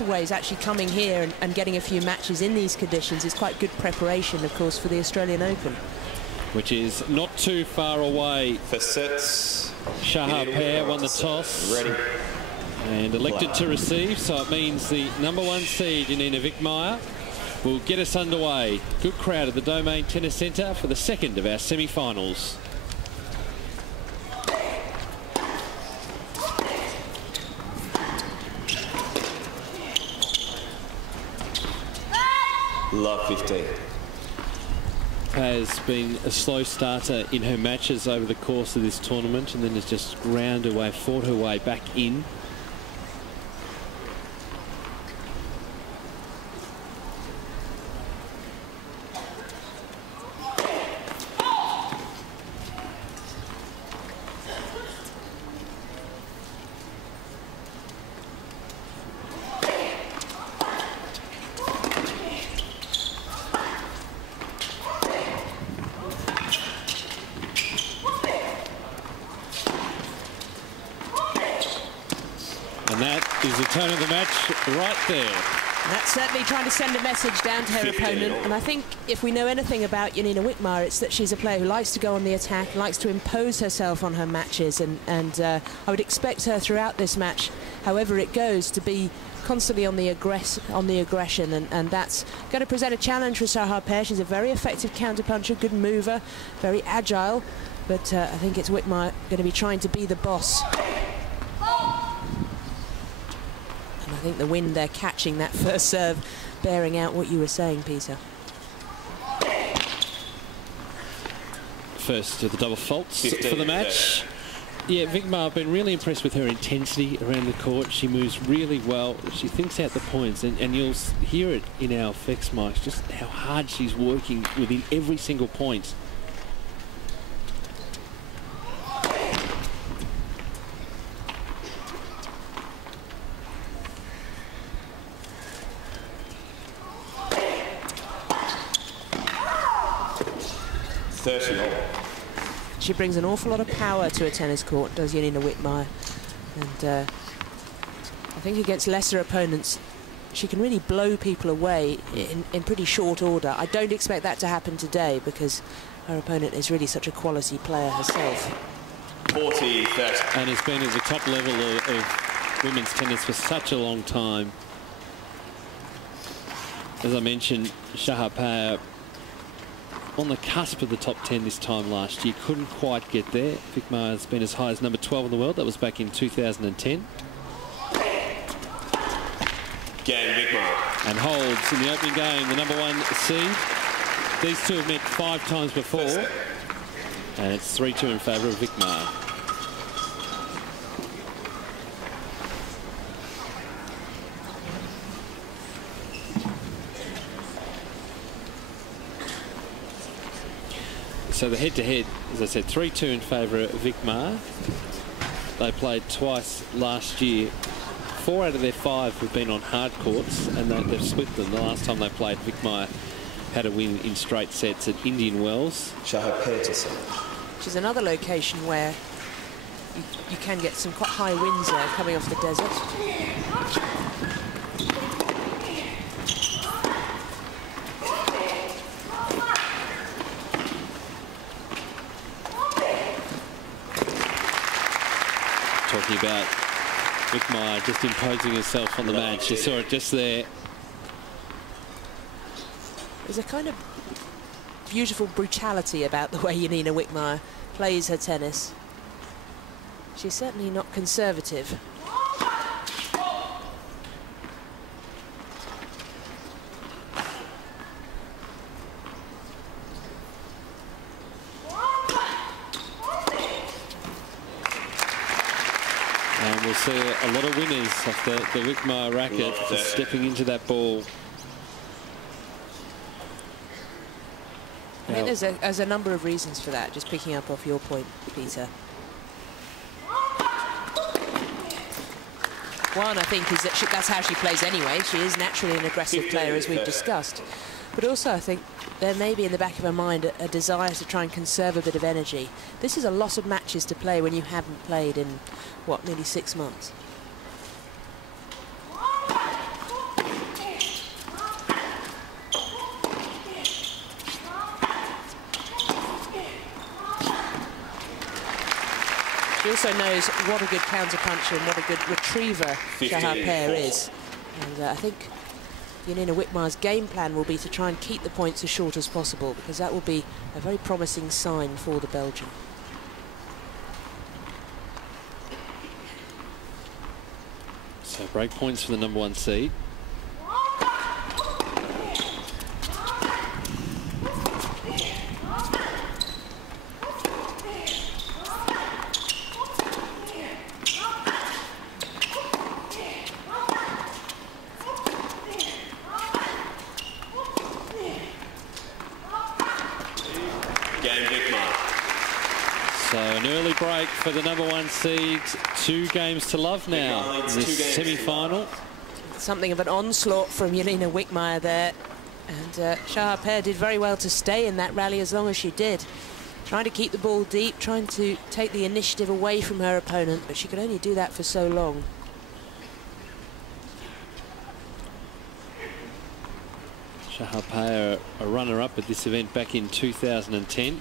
of ways, actually coming here and getting a few matches in these conditions is quite good preparation, of course, for the Australian Open. Which is not too far away. For sets. Shahar pair won the toss. Ready. And elected to receive, so it means the #1 seed, Yanina Wickmayer, will get us underway. Good crowd at the Domain Tennis Centre for the second of our semi-finals. Love 15. Has been a slow starter in her matches over the course of this tournament, and then has just ground her way, fought her way back in. Tone of the match right there. And that's certainly trying to send a message down to her opponent. And I think if we know anything about Yanina Wickmayer, it's that she's a player who likes to go on the attack, likes to impose herself on her matches. And I would expect her throughout this match, however it goes, to be constantly on the aggression. And that's going to present a challenge for Shahar pair. She's a very effective counterpuncher, good mover, very agile. But I think it's Wickmayer going to be trying to be the boss. I think the wind they're catching that first serve, bearing out what you were saying, Peter. First of the double faults for the match. Yeah, Wickmayer, I've been really impressed with her intensity around the court. She moves really well. She thinks out the points, and you'll hear it in our effects mics, just how hard she's working within every single point. She brings an awful lot of power to a tennis court, does Yanina Wickmayer. And I think against lesser opponents, she can really blow people away in pretty short order. I don't expect that to happen today because her opponent is really such a quality player herself. 40, 30. And has been at the top level of women's tennis for such a long time. As I mentioned, Shahar pair on the cusp of the top 10 this time last year. Couldn't quite get there. Wickmayer has been as high as #12 in the world. That was back in 2010. Game Wickmayer. And holds in the opening game the #1 seed. These two have met 5 times before. And it's 3-2 in favour of Wickmayer. So the head-to-head, as I said, 3-2 in favour of Wickmayer. They played twice last year. 4 out of their 5 have been on hard courts, and they've split them. The last time they played, Wickmayer had a win in straight sets at Indian Wells. Shahar pair to set. Which is another location where you can get some quite high winds there coming off the desert. Talking about Wickmayer just imposing herself on the match. You saw it just there. There's a kind of beautiful brutality about the way Yanina Wickmayer plays her tennis. She's certainly not conservative. And we'll see a lot of winners off the Wickmayer racket just stepping into that ball. I think there's a number of reasons for that, just picking up off your point, Peter. One, I think, is that that's how she plays anyway. She is naturally an aggressive player, as we've discussed. But also, I think there may be in the back of her mind a desire to try and conserve a bit of energy. This is a lot of matches to play when you haven't played in, what, nearly 6 months. also knows what a good counter-puncher and what a good retriever Shahar Pear is. And I think Yanina Wickmayer's game plan will be to try and keep the points as short as possible, because that will be a very promising sign for the Belgian. So break points for the #1 seed. So an early break for the #1 seed. 2 games to love now in this semi-final. Something of an onslaught from Yanina Wickmayer there. And Shahar Pear did very well to stay in that rally as long as she did. Trying to keep the ball deep, trying to take the initiative away from her opponent, but she could only do that for so long. Shahar Pear, a runner-up at this event back in 2010.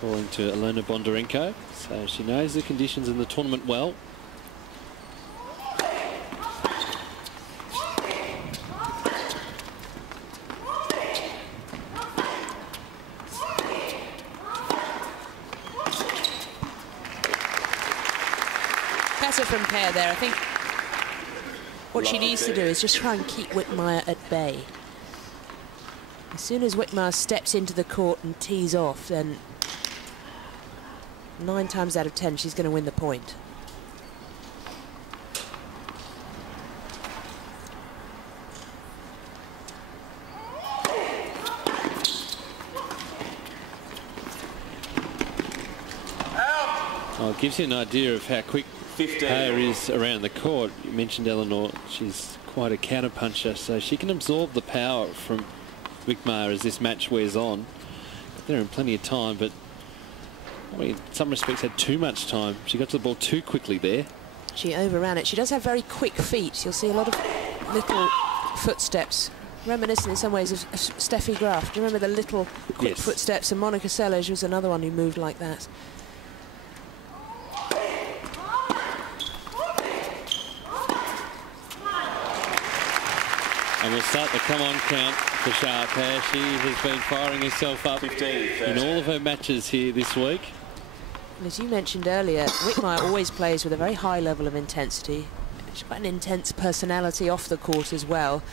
Falling to Elena Bondarenko, so she knows the conditions in the tournament well. Better from Pear there. I think what she needs to do is just try and keep Wickmayer at bay. As soon as Wickmayer steps into the court and tees off, then 9 times out of 10 she's going to win the point. Oh, it gives you an idea of how quick Pear is around the court. You mentioned Eleanor, she's quite a counter-puncher, so she can absorb the power from Wickmayer as this match wears on. They're in plenty of time, but in some respects had too much time. She got to the ball too quickly there. She overran it. She does have very quick feet. You'll see a lot of little footsteps, reminiscent in some ways of Steffi Graf. Do you remember the little quick footsteps? And Monica Seles was another one who moved like that. And we'll start the come-on count for Shahar Pear. She has been firing herself up in all of her matches here this week. As you mentioned earlier, Wickmayer always plays with a very high level of intensity. She's quite an intense personality off the court as well.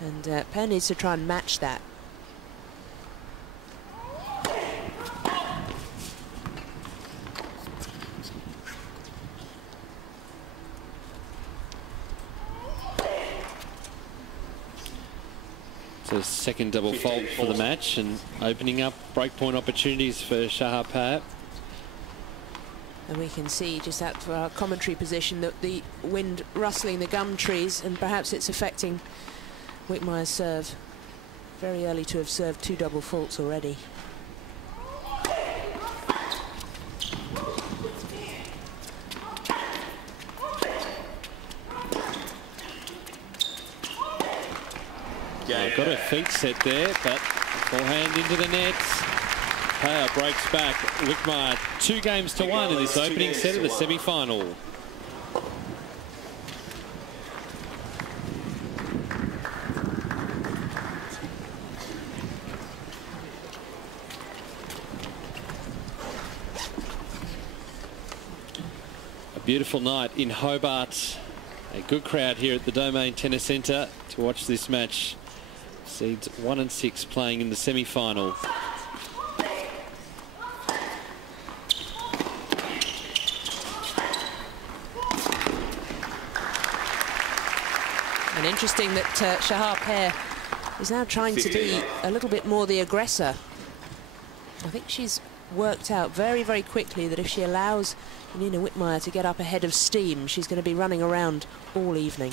And Pear needs to try and match that. So second double fault for the match and opening up breakpoint opportunities for Shahar Pear. And we can see just out for our commentary position that the wind rustling the gum trees, and perhaps it's affecting Wickmayer's serve. Very early to have served 2 double faults already. Got her feet set there, but forehand into the net. Pear breaks back. Wickmayer 2 games to 1 in this opening set of the semi-final. A beautiful night in Hobart. A good crowd here at the Domain Tennis Centre to watch this match. Seeds 1 and 6 playing in the semi-final. And interesting that Shahar Pear is now trying to be a little bit more the aggressor. I think she's worked out very, very quickly that if she allows Yanina Wickmayer to get up ahead of steam, she's going to be running around all evening.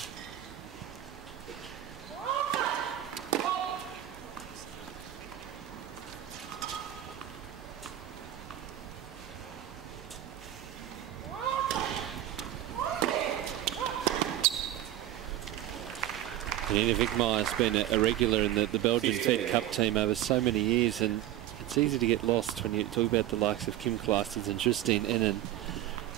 Yanina Wickmayer has been a regular in the Belgian Fed Cup team over so many years, and it's easy to get lost when you talk about the likes of Kim Kleisters and Justine Ennen.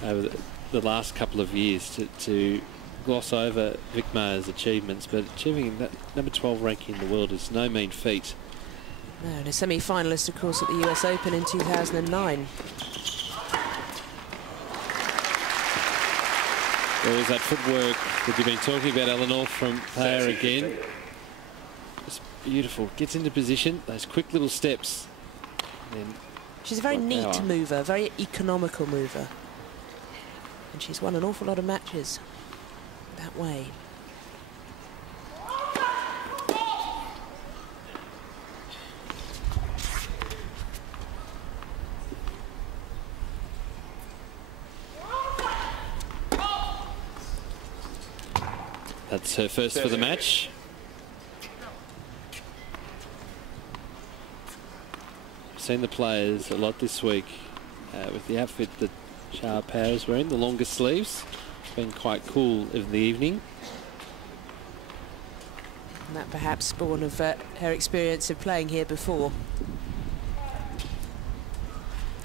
over the last couple of years to gloss over Wickmayer's achievements, but achieving that number 12 ranking in the world is no mean feat. No, and a semi-finalist, of course, at the US Open in 2009. There was that footwork that you've been talking about, Eleanor, from Payer again. It's beautiful. Gets into position, those quick little steps. And she's a very neat mover, very economical mover. And she's won an awful lot of matches that way. That's her first for the match. Seen the players a lot this week with the outfit that Shahar Payer is wearing, the longer sleeves. It's been quite cool in the evening. And that perhaps born of her experience of playing here before.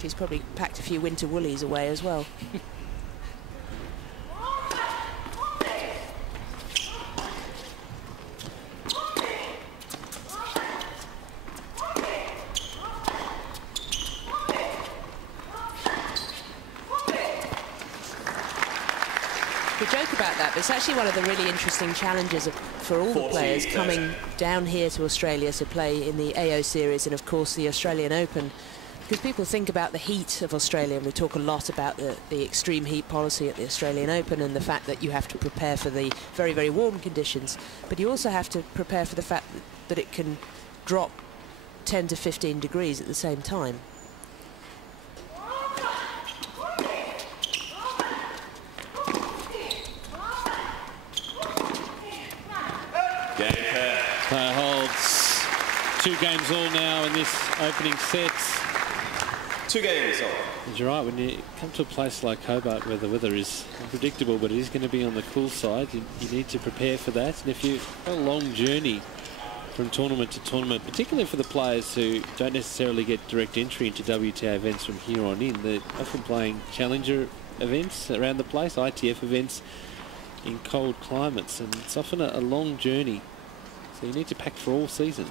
She's probably packed a few winter woolies away as well. It's actually one of the really interesting challenges for all the players coming down here to Australia to play in the AO Series and, of course, the Australian Open. Because people think about the heat of Australia, and we talk a lot about the extreme heat policy at the Australian Open and the fact that you have to prepare for the very, very warm conditions. But you also have to prepare for the fact that it can drop 10 to 15 degrees at the same time. Payer holds 2 games all now in this opening set. 2 games all. And you're right, when you come to a place like Hobart where the weather is unpredictable, but it is going to be on the cool side, you need to prepare for that. And if you've got a long journey from tournament to tournament, particularly for the players who don't necessarily get direct entry into WTA events from here on in, they're often playing challenger events around the place, ITF events in cold climates, and it's often a long journey. So you need to pack for all seasons.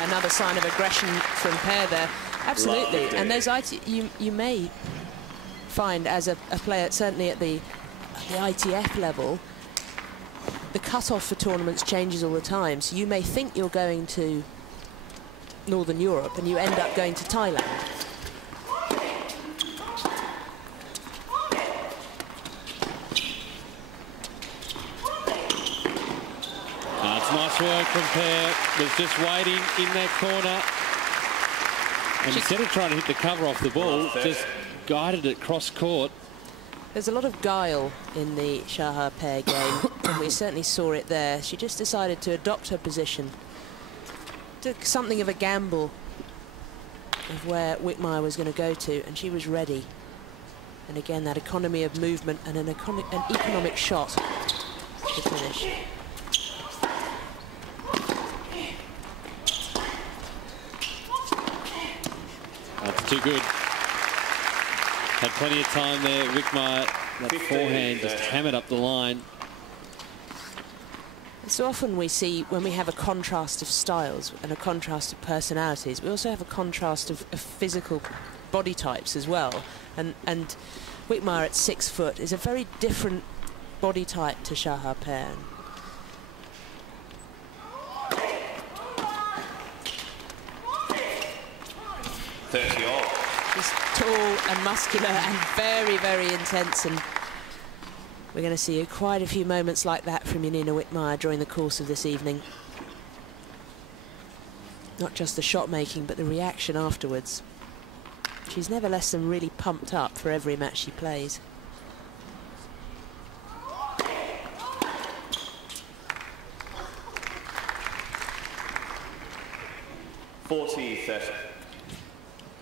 Another sign of aggression from Payer there. Absolutely. And those you may find as a player, certainly at the ITF level, the cut-off for tournaments changes all the time. So you may think you're going to Northern Europe and you end up going to Thailand. Nice work from Payer. Was just waiting in that corner. And instead of trying to hit the cover off the ball, just guided it cross court. There's a lot of guile in the Shahar Payer game, and we certainly saw it there. She just decided to adopt her position. Took something of a gamble of where Wickmayer was going to go to, and she was ready. And again, that economy of movement and an economic shot to finish. That's too good. Had plenty of time there. Wickmayer, that forehand just hammered up the line. So often we see when we have a contrast of styles and a contrast of personalities, we also have a contrast of physical body types as well. And Wickmayer at 6 foot is a very different body type to Shahar Payer. She's tall and muscular and very, very intense, and we're going to see quite a few moments like that from Yanina Wickmayer during the course of this evening. Not just the shot making, but the reaction afterwards. She's never less than really pumped up for every match she plays.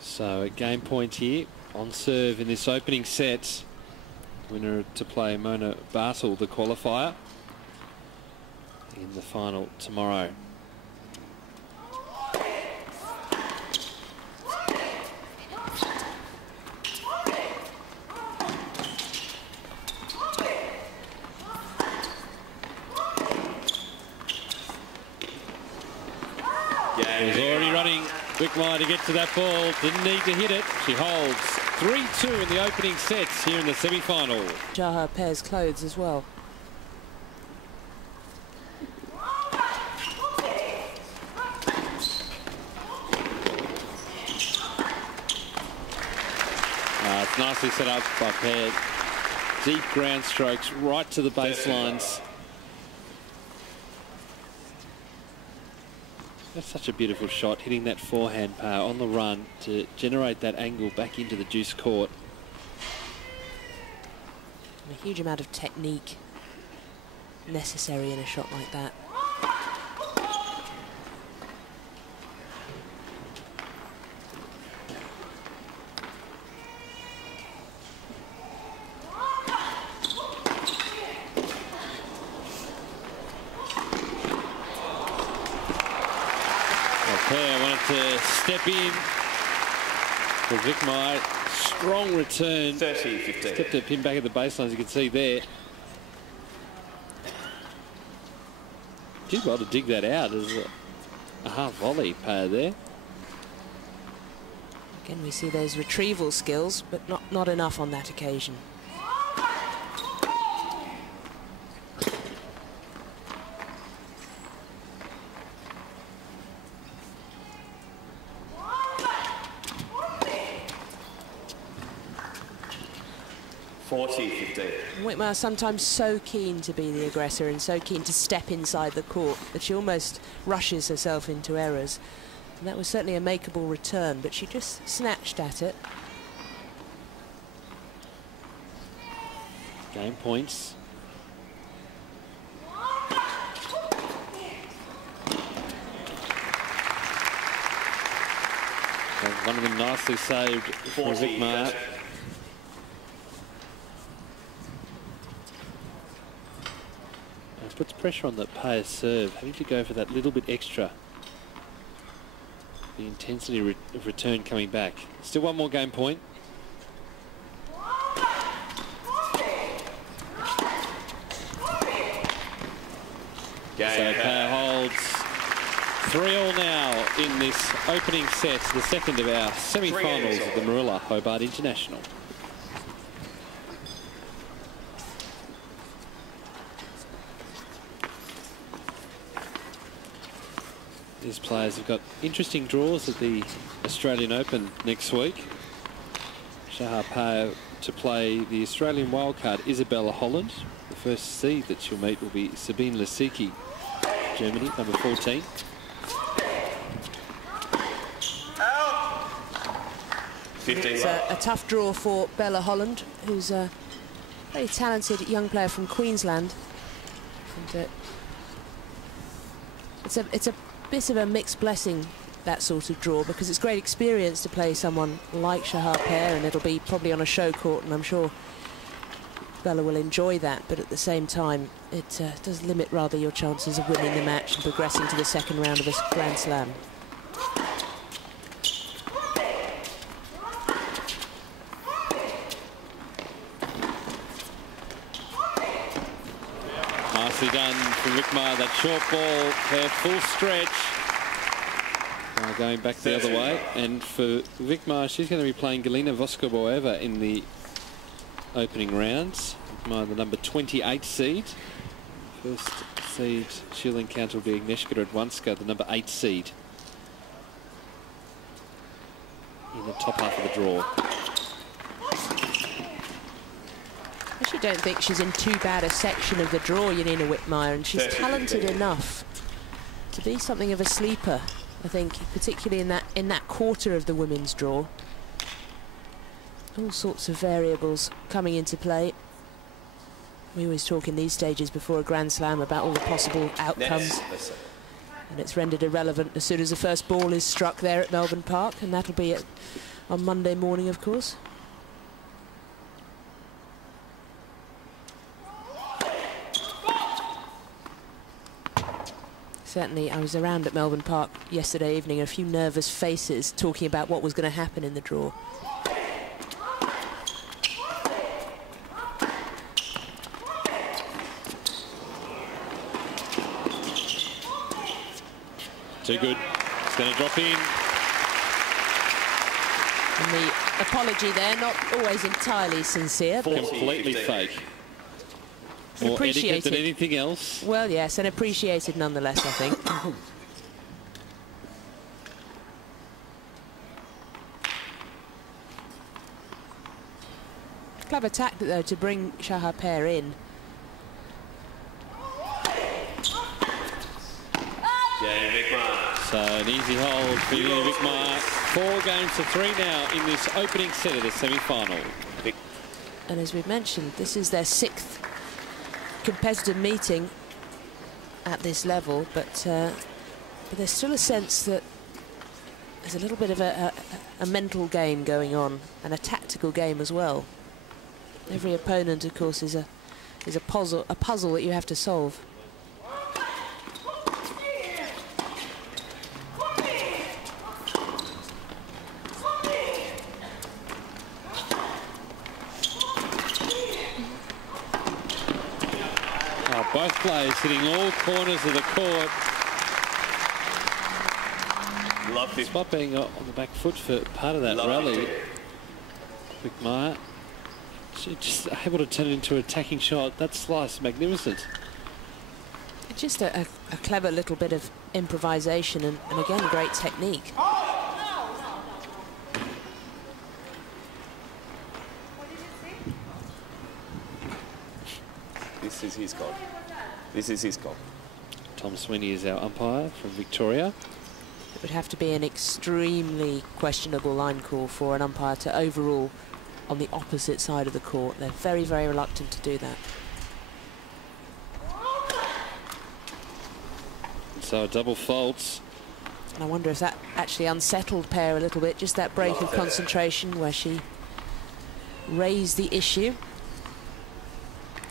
So a game point here on serve in this opening set. Winner to play Mona Bartel, the qualifier, in the final tomorrow. Wickmayer to get to that ball. Didn't need to hit it. She holds 3-2 in the opening sets here in the semi-final. Shahar pairs clothes as well. It's nicely set up by pair. Deep ground strokes right to the baselines. That's such a beautiful shot, hitting that forehand power on the run to generate that angle back into the juice court. A huge amount of technique necessary in a shot like that. To step in for Wickmayer. Strong return. 30-15. Kept her pin back at the baseline, as you can see there. Did well to dig that out as a half volley pair there. Again, we see those retrieval skills, but not enough on that occasion. Wickmayer sometimes so keen to be the aggressor and so keen to step inside the court that she almost rushes herself into errors. And that was certainly a makeable return, but she just snatched at it. Game points. One of them nicely saved for Wickmayer. Puts pressure on that pair serve, having to go for that little bit extra. The intensity of return coming back. Still one more game point. So pair holds 3-3 now in this opening set, the second of our semi-finals of the Moorilla Hobart International. These players have got interesting draws at the Australian Open next week. Shahar Pao to play the Australian wildcard Isabella Holland. The first seed that she'll meet will be Sabine Lisicki, Germany, number 14. It's a tough draw for Bella Holland, who's a very talented young player from Queensland. And, it's a bit of a mixed blessing, that sort of draw, because it's great experience to play someone like Shahar Pear, and it'll be probably on a show court, and I'm sure Bella will enjoy that, but at the same time it does limit rather your chances of winning the match and progressing to the second round of a Grand Slam. Nicely done from Wickmayer, that short ball, her full stretch. Now going back the other way, and for Wickmayer, she's going to be playing Galina Voskoboeva in the opening rounds. Wickmayer, the number 28 seed. First seed she'll encounter will be Agnieszka Radwanska, the number 8 seed, in the top half of the draw. I actually don't think she's in too bad a section of the draw, Yanina Wickmayer, and she's talented enough to be something of a sleeper, I think, particularly in that quarter of the women's draw. All sorts of variables coming into play. We always talk in these stages before a Grand Slam about all the possible outcomes, and it's rendered irrelevant as soon as the first ball is struck there at Melbourne Park, and that'll be on Monday morning, of course. Certainly, I was around at Melbourne Park yesterday evening, a few nervous faces talking about what was going to happen in the draw. Too good. It's going to drop in. And the apology there, not always entirely sincere, but completely fake. More etiquette than anything else. Well, yes, and appreciated nonetheless, I think. Clever tactic, though, to bring Shahar pair in. Yanina So an easy hold for Yanina Wickmayer. 4 games to 3 now in this opening set of the semi-final. And as we've mentioned, this is their 6th competitive meeting at this level, but there's still a sense that there's a little bit of a mental game going on, and a tactical game as well. Every opponent, of course, is a puzzle that you have to solve. Both players hitting all corners of the court. Loved it. Spot being on the back foot for part of that rally. Wickmayer, she just able to turn it into an attacking shot. That slice, magnificent. Just a clever little bit of improvisation and again, great technique. This is his call. This is his call. Tom Sweeney is our umpire from Victoria. It would have to be an extremely questionable line call for an umpire to overrule on the opposite side of the court. They're very, very reluctant to do that. So a double fault. And I wonder if that actually unsettled pair a little bit, just that break of concentration where she raised the issue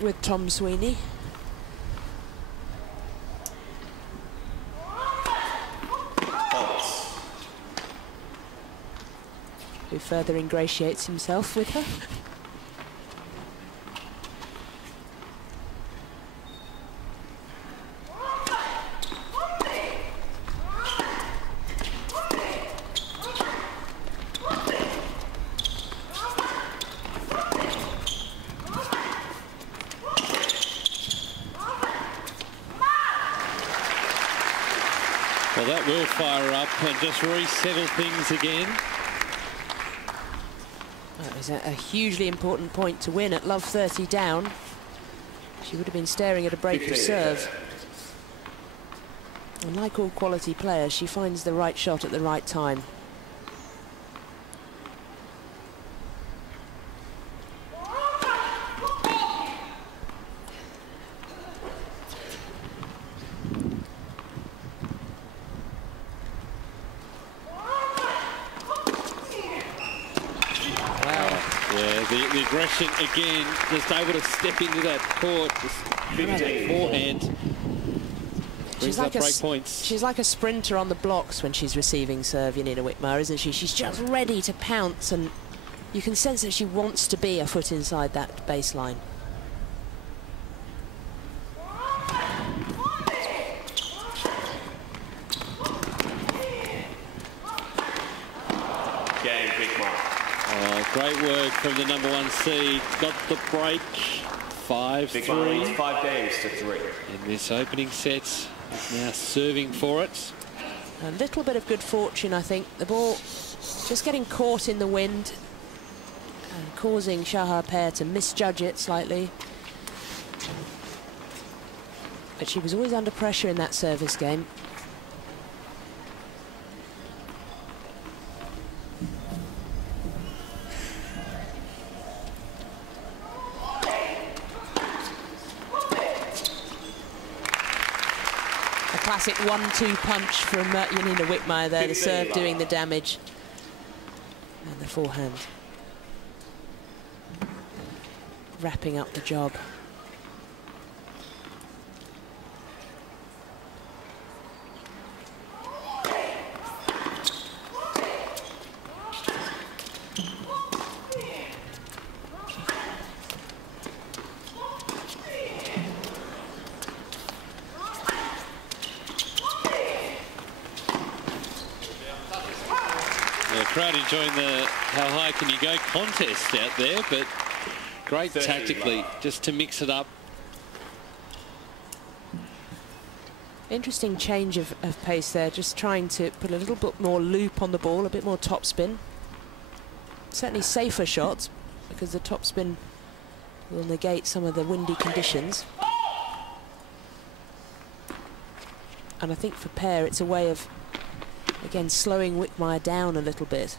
with Tom Sweeney. Who further ingratiates himself with her. Well, that will fire up and just resettle things again. That was a hugely important point to win at love 30 down. She would have been staring at a break of serve. And like all quality players, she finds the right shot at the right time. The aggression again, just able to step into that court, just forehand. She's like a sprinter on the blocks when she's receiving serve, Yanina Wickmayer, isn't she? She's just ready to pounce, and you can sense that she wants to be a foot inside that baseline. Great work from the #1 seed. Got the break. 5-3. 5 games to 3. In this opening set, is now serving for it. A little bit of good fortune, I think. The ball just getting caught in the wind and causing Shahar pair to misjudge it slightly. But she was always under pressure in that service game. Classic 1-2 punch from Yanina Wickmayer there, the serve doing the damage. And the forehand wrapping up the job. crowd enjoying the how high can you go contest out there, but great tactically just to mix it up. Interesting change of pace there, just trying to put a little bit more loop on the ball, a bit more topspin. Certainly safer shots, because the topspin will negate some of the windy conditions. And I think for pair, it's a way of, again, slowing Wickmayer down a little bit.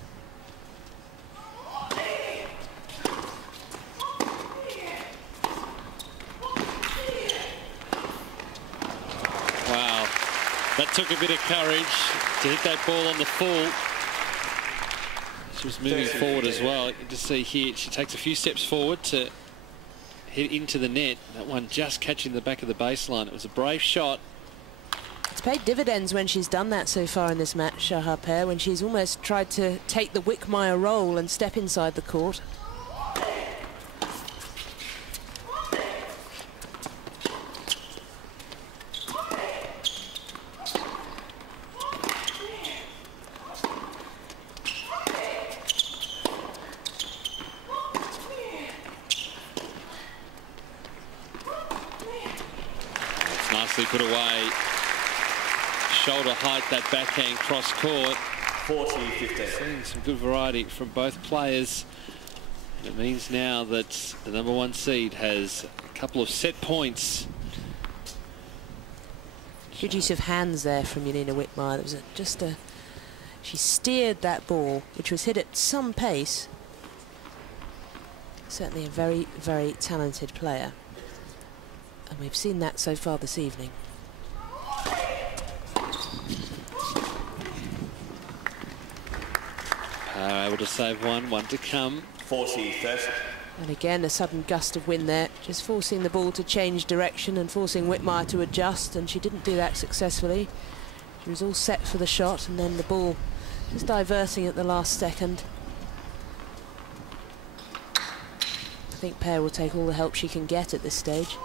Wow, that took a bit of courage to hit that ball on the full. She was moving forward as well. You can just see here, she takes a few steps forward to hit into the net. That one just catching the back of the baseline. It was a brave shot. It's paid dividends when she's done that so far in this match, Shahar pair, when she's almost tried to take the Wickmayer role and step inside the court. It's nicely put away. Shoulder height, that backhand cross court. 40-15. Seeing some good variety from both players. And it means now that the #1 seed has a couple of set points. Good use of hands there from Yanina Wickmayer. There was she steered that ball, which was hit at some pace. Certainly a very, very talented player. And we've seen that so far this evening. Able to save one to come. 40-30. And again, a sudden gust of wind there, just forcing the ball to change direction and forcing Wickmayer to adjust, and she didn't do that successfully. She was all set for the shot, and then the ball just diverting at the last second. I think pair will take all the help she can get at this stage.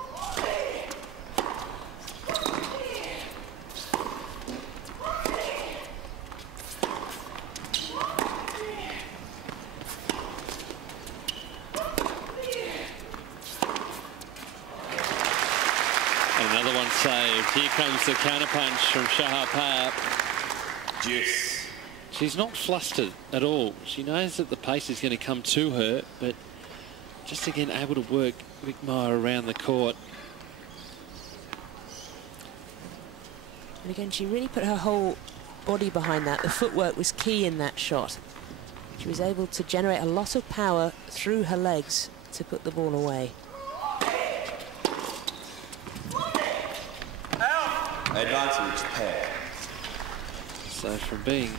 Another one saved. Here comes the counterpunch from Shahar Payer. Juice. She's not flustered at all. She knows that the pace is going to come to her, but just again able to work Wickmayer around the court. And again, she really put her whole body behind that. The footwork was key in that shot. She was able to generate a lot of power through her legs to put the ball away. Advantage pair. So from being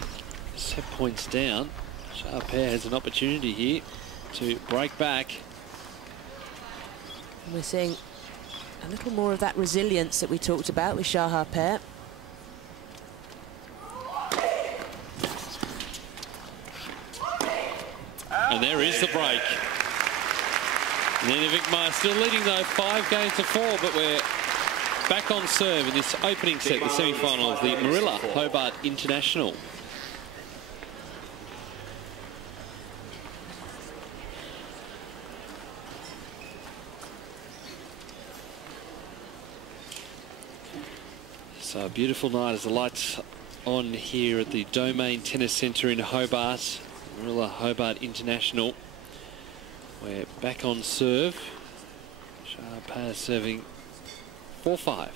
set points down, Shahar Payer has an opportunity here to break back. And we're seeing a little more of that resilience that we talked about with Shahar Payer. And there is the break. Yanina Wickmayer still leading though, 5-4, but we're back on serve in this opening set, the semi-final of the Moorilla Hobart International. So a beautiful night as the lights on here at the Domain Tennis Centre in Hobart, Moorilla Hobart International. We're back on serve. Shahar Payer serving 4-5.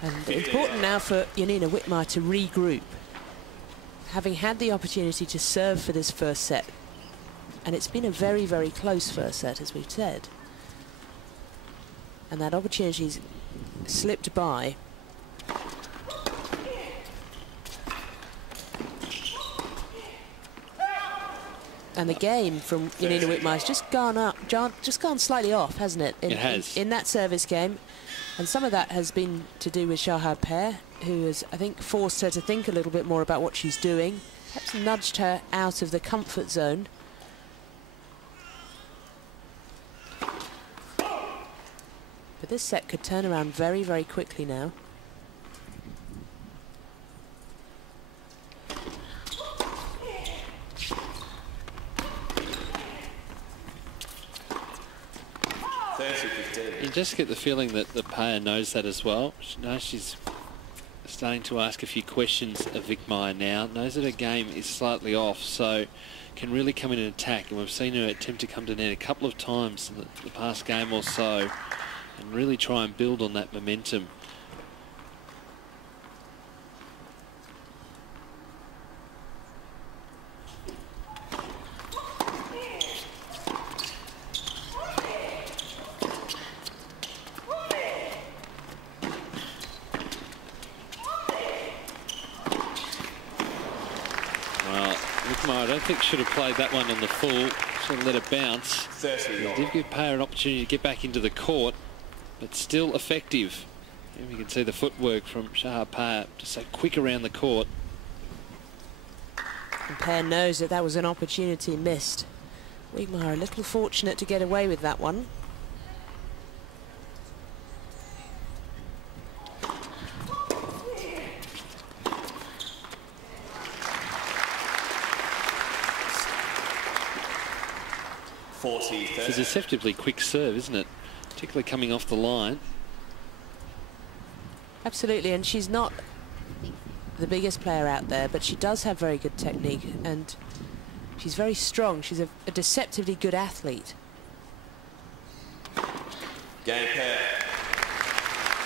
And important now for Yanina Wickmayer to regroup, having had the opportunity to serve for this first set. And it's been a very, very close first set, as we've said. And that opportunity's slipped by. And the game from Yanina Wickmeyer's just gone slightly off, hasn't it? It has. In that service game. And some of that has been to do with Shahar Payer, who has, I think, forced her to think a little bit more about what she's doing, perhaps nudged her out of the comfort zone. But this set could turn around very, very quickly now. You just get the feeling that the player knows that as well. She knows she's starting to ask a few questions of Wickmayer now. Knows that her game is slightly off, so can really come in and attack. And we've seen her attempt to come to net a couple of times in the past game or so, and really try and build on that momentum. I don't think should have played that one on the full. Should have let it bounce. It did give Payer an opportunity to get back into the court, but still effective. And we can see the footwork from Shahar Payer, just so quick around the court. And Payer knows that that was an opportunity missed. Wickmayer a little fortunate to get away with that one. It's a deceptively quick serve, isn't it? Particularly coming off the line. Absolutely, and she's not the biggest player out there, but she does have very good technique, and she's very strong. She's a deceptively good athlete. Game pair.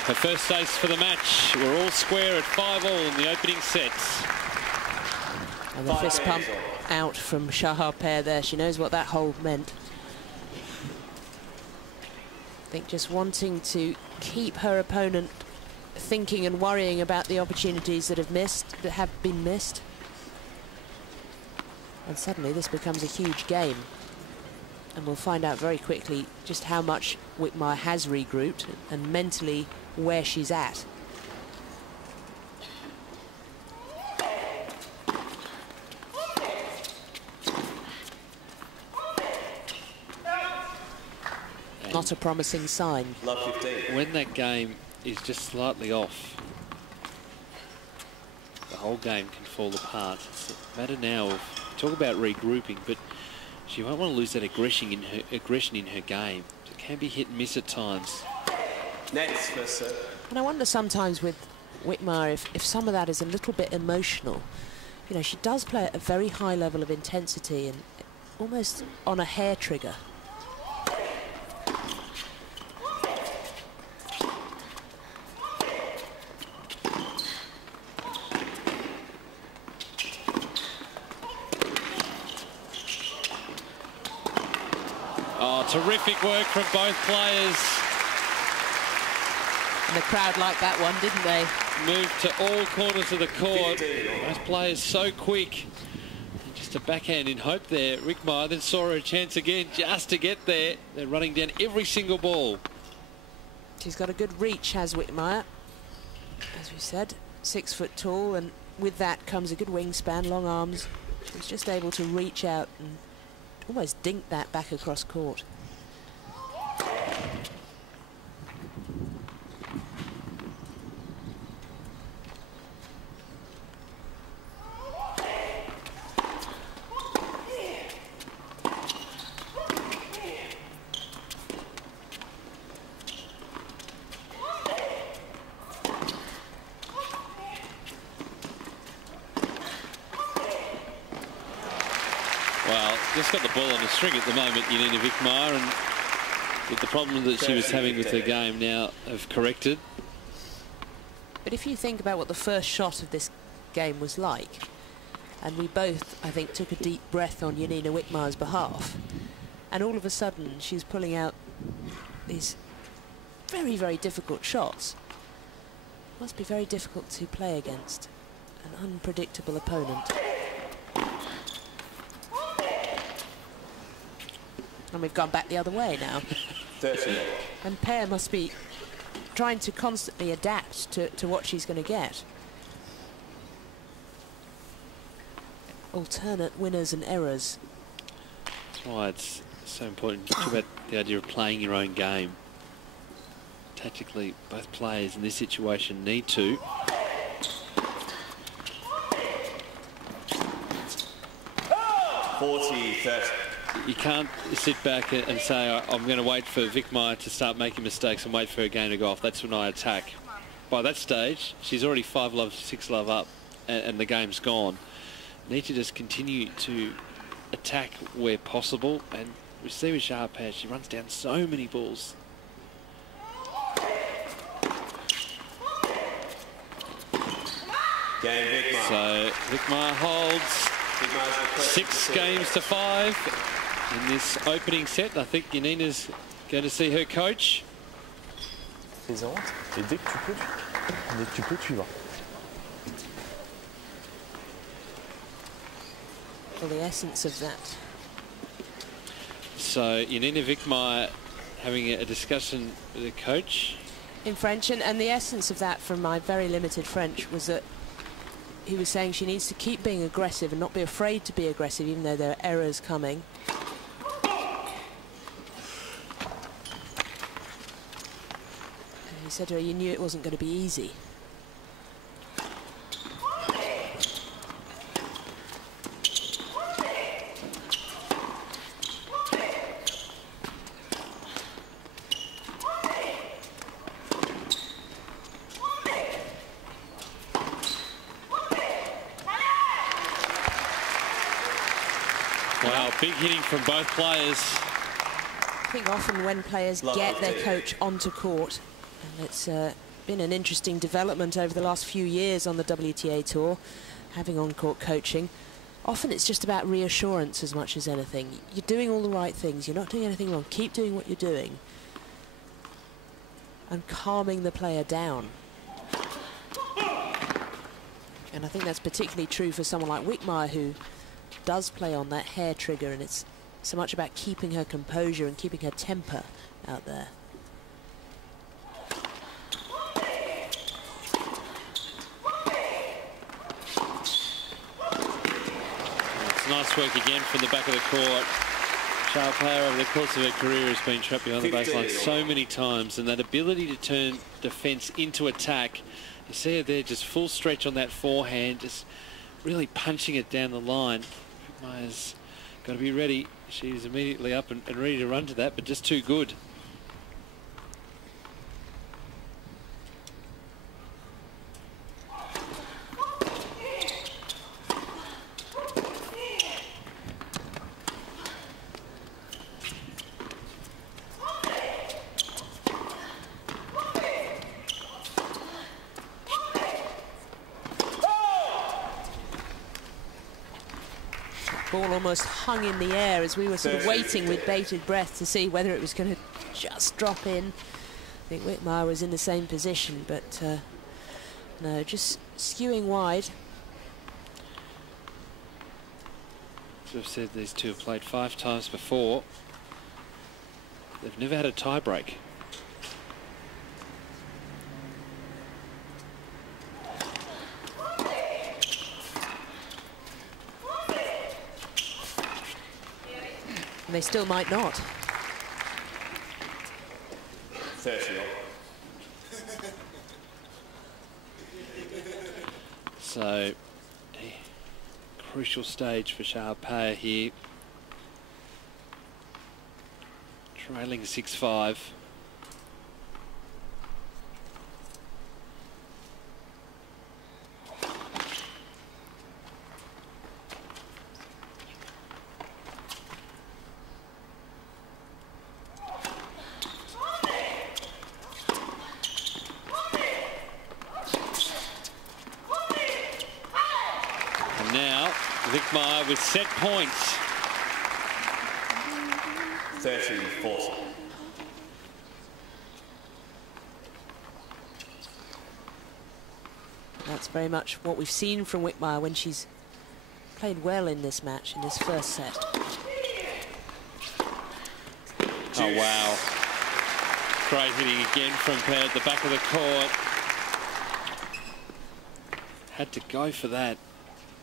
Her first ace for the match. We're all square at 5-all in the opening sets. And the fist pump out from Shahar Payer there. She knows what that hold meant. I think just wanting to keep her opponent thinking and worrying about the opportunities that have been missed. And suddenly this becomes a huge game. And we'll find out very quickly just how much Wickmayer has regrouped and mentally where she's at. Not a promising sign. When that game is just slightly off, the whole game can fall apart. It's a matter now of, talk about regrouping, but she won't want to lose that aggression in her game. It can be hit and miss at times. Next, sir. And I wonder sometimes with Wickmayer if some of that is a little bit emotional. You know, she does play at a very high level of intensity and almost on a hair trigger. Terrific work from both players. And the crowd liked that one, didn't they? Moved to all corners of the court. Those players so quick. Just a backhand in hope there. Wickmayer then saw her a chance again just to get there. They're running down every single ball. She's got a good reach, has Wickmayer. As we said, 6 foot tall, and with that comes a good wingspan, long arms. She was just able to reach out and almost dink that back across court. Well, just got the ball on the string at the moment, Yanina Wickmayer, and with the problem that she was having with her game now have corrected. But if you think about what the first shot of this game was like, and we both, I think, took a deep breath on Yanina Wickmayer's behalf, and all of a sudden she's pulling out these very, very difficult shots. Must be very difficult to play against an unpredictable opponent. And we've gone back the other way now. 30. And Payer must be trying to constantly adapt to what she's going to get. Alternate winners and errors. That's why it's so important to talk about the idea of playing your own game. tactically, both players in this situation need to. You can't sit back and say, I'm going to wait for Wickmayer to start making mistakes and wait for her game to go off. That's when I attack. By that stage, she's already 5 love, 6 love up, and the game's gone. Need to just continue to attack where possible, and we see with Shahar, she runs down so many balls. Game Wickmayer. So Wickmayer holds 6 games to 5 in this opening set. I think Yanina's going to see her coach. Plaisante, et dès que tu peux, tu vas. Well, the essence of that. So Yanina Wickmayer having a discussion with the coach In French, and the essence of that from my very limited French was that he was saying she needs to keep being aggressive and not be afraid to be aggressive even though there are errors coming. And he said to her, you knew it wasn't going to be easy. Wow, big hitting from both players. I think often when players get their coach onto court, and it's been an interesting development over the last few years on the WTA Tour, having on-court coaching, often it's just about reassurance as much as anything. You're doing all the right things, you're not doing anything wrong, keep doing what you're doing, and calming the player down. And I think that's particularly true for someone like Wickmayer, who does play on that hair trigger, and it's so much about keeping her composure and keeping her temper out there. It's nice work again from the back of the court. Shahar player over the course of her career has been trapped behind the baseline so many times, and that ability to turn defence into attack. You see her there, just full stretch on that forehand, just really punching it down the line. Wicmayer's got to be ready. She's immediately up and ready to run to that, but just too good. Ball almost hung in the air as we were sort of waiting with bated breath to see whether it was going to just drop in. I think Wickmayer was in the same position, but no, just skewing wide. As I've said, these two have played 5 times before. They've never had a tie break. They still might not. 30 So, a crucial stage for Shahar Player here. Trailing 6-5. Wickmayer with set points. 30-40. That's very much what we've seen from Wickmayer when she's played well in this match, in this first set. Oh, wow. Great hitting again from Player at the back of the court. Had to go for that.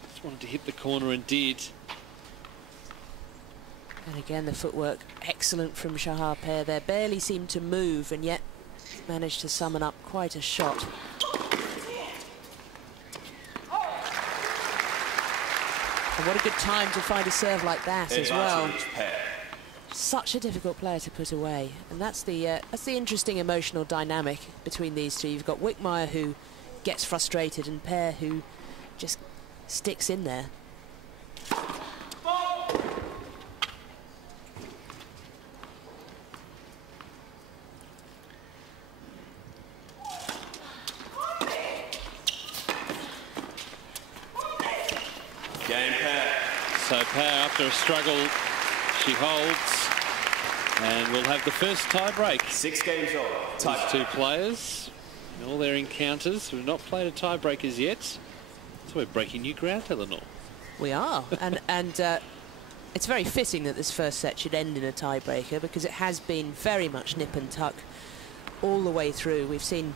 Just wanted to hit the corner and did. And again, the footwork excellent from Shahar Pair there. Barely seemed to move, and yet managed to summon up quite a shot. And what a good time to find a serve like that as well. Such a difficult player to put away, and that's the interesting emotional dynamic between these two. You've got Wickmayer, who gets frustrated, and Pair, who just sticks in there. Game Pair. So Pair, after a struggle, she holds. And we'll have the first tie break. 6 games on. These two players, in all their encounters, have not played a tiebreakers yet. So we're breaking new ground, Eleanor. We are, and it's very fitting that this first set should end in a tiebreaker, because it has been very much nip and tuck all the way through. We've seen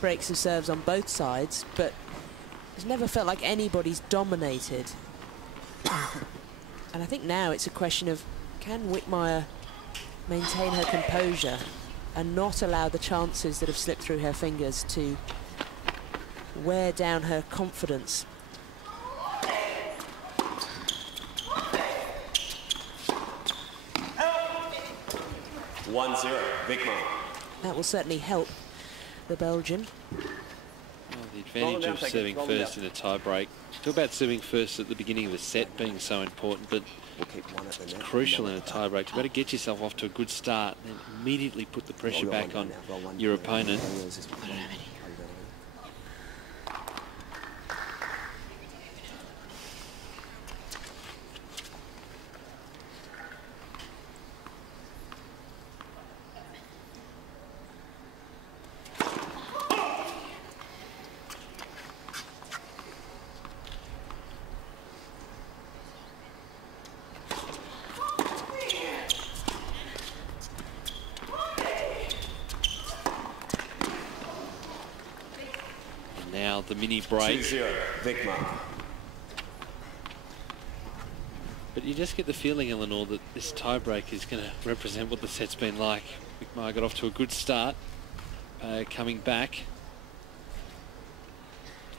breaks of serves on both sides, but it's never felt like anybody's dominated. And I think now it's a question of, can Wickmayer maintain her composure and not allow the chances that have slipped through her fingers to wear down her confidence. 1-0, Wickmayer. That will certainly help the Belgian. Well, the advantage of serving first in a tie-break. Talk about serving first at the beginning of the set being so important, but it's crucial in a tie-break. You've got to get yourself off to a good start and immediately put the pressure back on your opponent. Now the mini break. 2-0, Wickmayer. But you just get the feeling, Eleanor, that this tie-break is going to represent what the set's been like. Wickmayer got off to a good start, coming back.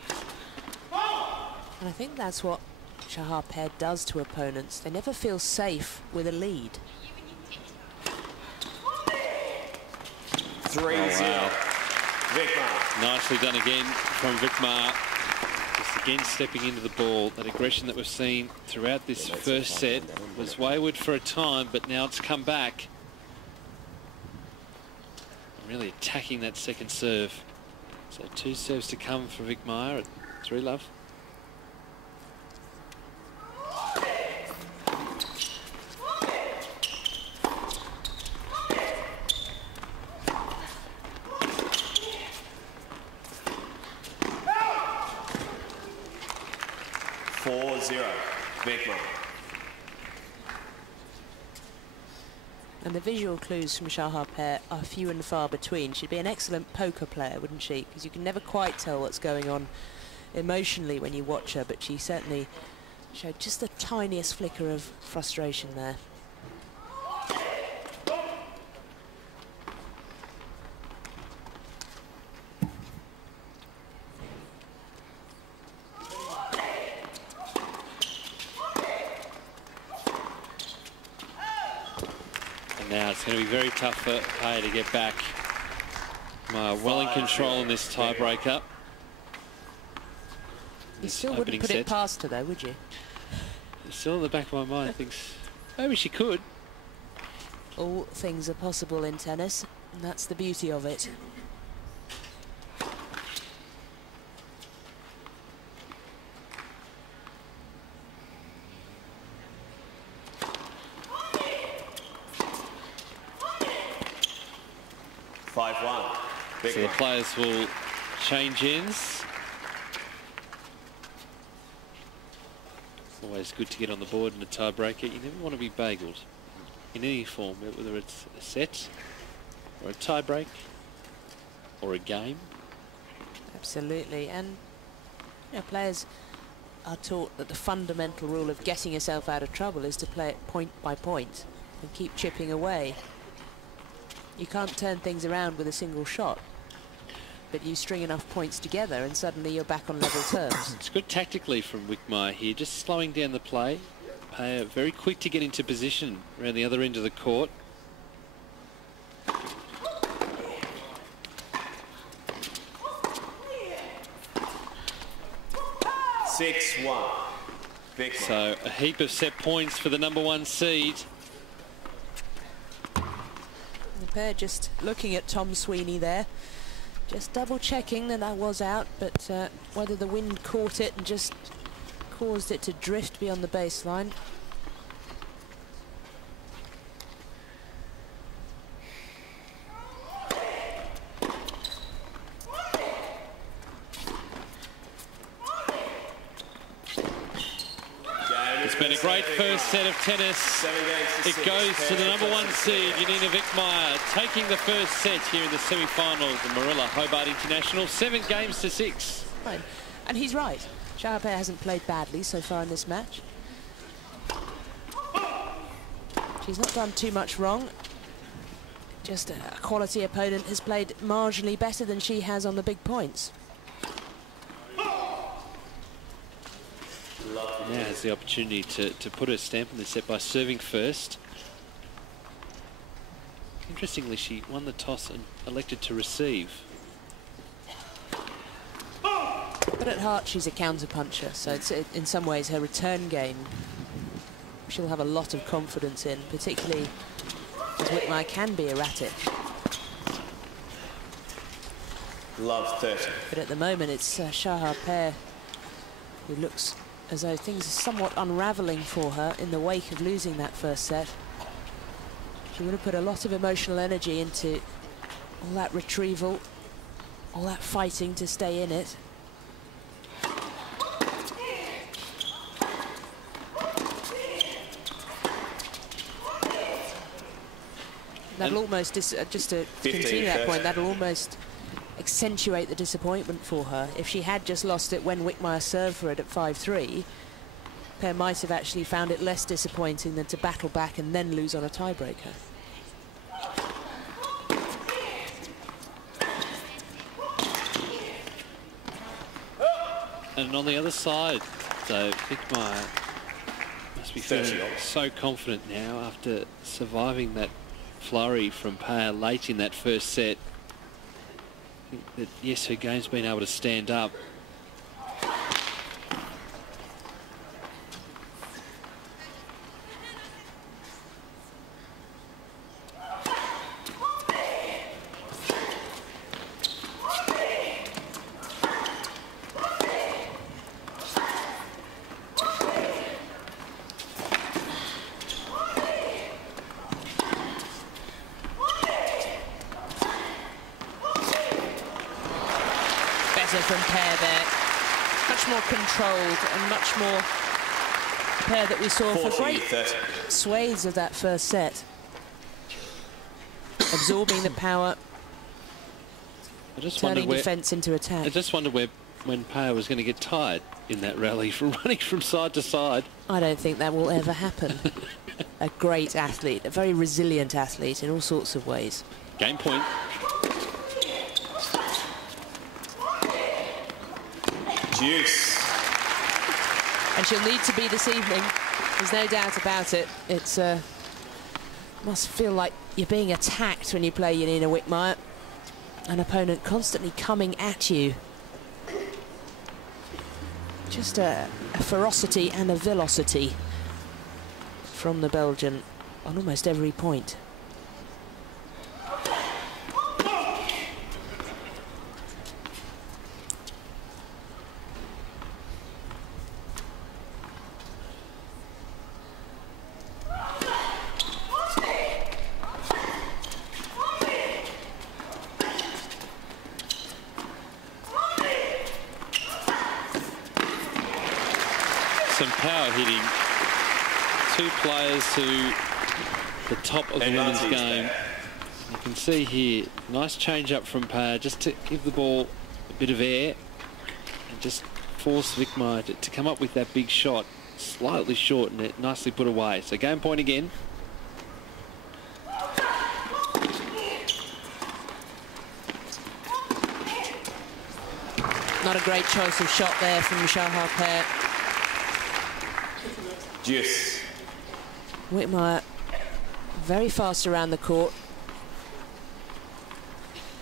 And I think that's what Shahar pair does to opponents. They never feel safe with a lead. 3-0. Oh, wow. Wickmayer. Nicely done again from Wickmayer. Just again stepping into the ball. That aggression that we've seen throughout this first set was wayward for a time, but now it's come back. Really attacking that second serve. So 2 serves to come for Wickmayer at 3-love. Wickmayer. And the visual clues from Shahar pair are few and far between. She'd be an excellent poker player, wouldn't she? Because you can never quite tell what's going on emotionally when you watch her, but she certainly showed just the tiniest flicker of frustration there. Now it's going to be very tough for Payer to get back. Well in control in this tie-breaker. You still wouldn't put it past her though, would you? It's still in the back of my mind. I think maybe she could. All things are possible in tennis, and that's the beauty of it. So the players will change ends. Always good to get on the board in a tiebreaker. You never want to be bageled in any form, whether it's a set or a tiebreak or a game. Absolutely, and you know, players are taught that the fundamental rule of getting yourself out of trouble is to play it point by point and keep chipping away. You can't turn things around with a single shot. But you string enough points together and suddenly you're back on level terms. It's good tactically from Wickmayer here, just slowing down the play. Very quick to get into position around the other end of the court. 6-1. So a heap of set points for the #1 seed. The pair just looking at Tom Sweeney there. Just double checking that was out, but whether the wind caught it and just caused it to drift beyond the baseline. It's been a great first set of tennis. It goes to the #1 seed, Yanina Wickmayer, taking the first set here in the semi-finals of Moorilla Hobart International, 7 games to 6. Fine. And he's right. Shahar hasn't played badly so far in this match. She's not done too much wrong. Just a quality opponent has played marginally better than she has on the big points. Now has the opportunity to put her stamp on the set by serving first. Interestingly, she won the toss and elected to receive. But at heart, she's a counter-puncher, so it's in some ways her return game she'll have a lot of confidence in, particularly as Wickmayer can be erratic. Love 30. But at the moment, it's Shahar pair who looks as though things are somewhat unravelling for her in the wake of losing that first set. She would have put a lot of emotional energy into all that retrieval, all that fighting to stay in it. That'll almost, just to continue that point, that'll almost accentuate the disappointment for her. If she had just lost it when Wickmayer served for it at 5-3, pair might have actually found it less disappointing than to battle back and then lose on a tiebreaker. And on the other side, so Wickmayer must be feeling so confident now after surviving that flurry from Payer late in that first set. I think that, yes, her game's been able to stand up. From pair there, much more controlled and much more pair that we saw for great swathes of that first set, absorbing the power, turning defence into attack. I just wonder when Payer was going to get tired in that rally from running from side to side. I don't think that will ever happen. A great athlete, a very resilient athlete in all sorts of ways. Game point. Juice. And she'll need to be this evening. There's no doubt about it. It's must feel like you're being attacked when you play Yanina Wickmayer. An opponent constantly coming at you. Just a ferocity and a velocity from the Belgian on almost every point. Some power hitting. 2 players to the top of the women's game. You can see here, nice change up from Payer, just to give the ball a bit of air and just force Wickmayer to come up with that big shot, slightly short, and it nicely put away. So game point again. Not a great choice of shot there from the Shahar pair. Deuce. Wickmayer very fast around the court.